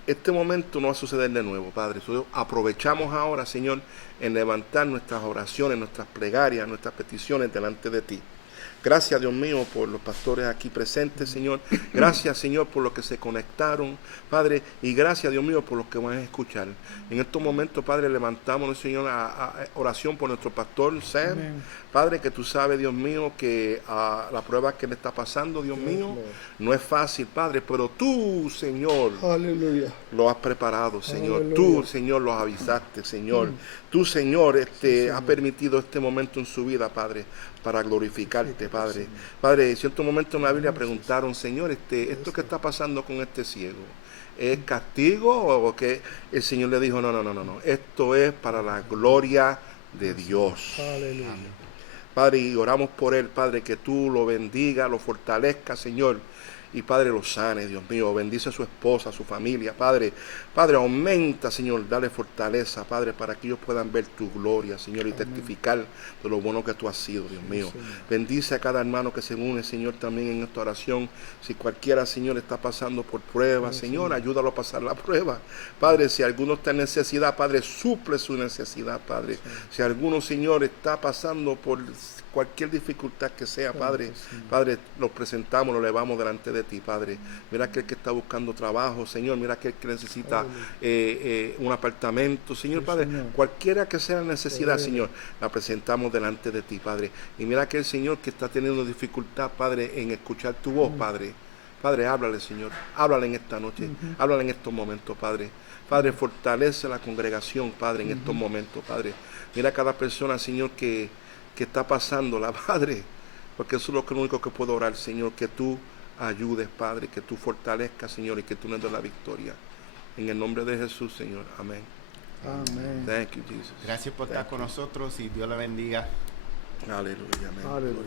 Este momento no va a suceder de nuevo, Padre. Aprovechamos ahora, Señor, en levantar nuestras oraciones, nuestras plegarias, nuestras peticiones delante de ti. Gracias, Dios mío, por los pastores aquí presentes, Señor. Gracias, Señor, por los que se conectaron, Padre. Y gracias, Dios mío, por los que van a escuchar. En estos momentos, Padre, levantamos, Señor, a oración por nuestro pastor Sam. Amén. Padre, que tú sabes, Dios mío, que la prueba que le está pasando, Dios mío, no es fácil, Padre. Pero tú, Señor, aleluya, lo has preparado, Señor. Aleluya. Tú, Señor, los avisaste, Señor. Tú, Señor, has permitido este momento en su vida, Padre, para glorificarte, Padre. Padre, en cierto momento en la Biblia preguntaron, Señor, esto que está pasando con este ciego, ¿es castigo o qué? El Señor le dijo, no. Esto es para la gloria de Dios. Aleluya. Padre, y oramos por él, Padre, que tú lo bendiga, lo fortalezca, Señor. Y Padre, lo sane, Dios mío. Bendice a su esposa, a su familia, Padre. Padre, aumenta, Señor, dale fortaleza, Padre, para que ellos puedan ver tu gloria, Señor, y testificar de lo bueno que tú has sido, Dios mío. Bendice a cada hermano que se une, Señor, también en esta oración. Si cualquiera, Señor, está pasando por pruebas, Señor, ayúdalo a pasar la prueba. Padre, si alguno está en necesidad, Padre, suple su necesidad, Padre. Si alguno, Señor, está pasando por cualquier dificultad que sea, Padre, Padre, lo presentamos, lo elevamos delante de ti, Padre. Mira aquel que está buscando trabajo, Señor. Mira aquel que necesita un apartamento, Señor, Padre. Cualquiera que sea la necesidad, Señor, la presentamos delante de ti, Padre. Y mira aquel Señor que está teniendo dificultad, Padre, en escuchar tu voz, Padre. Padre, háblale, Señor. Háblale en esta noche. Háblale en estos momentos, Padre. Padre, fortalece la congregación, Padre, en estos momentos, Padre. Mira a cada persona, Señor, que está pasándola, Padre. Porque eso es lo único que puedo orar, Señor, que tú ayudes, Padre, que tú fortalezcas, Señor, y que tú nos des la victoria. En el nombre de Jesús, Señor. Amén. Amén. Thank you, Jesus. Gracias por estar con nosotros y Dios le bendiga. Aleluya. Amén. Aleluya.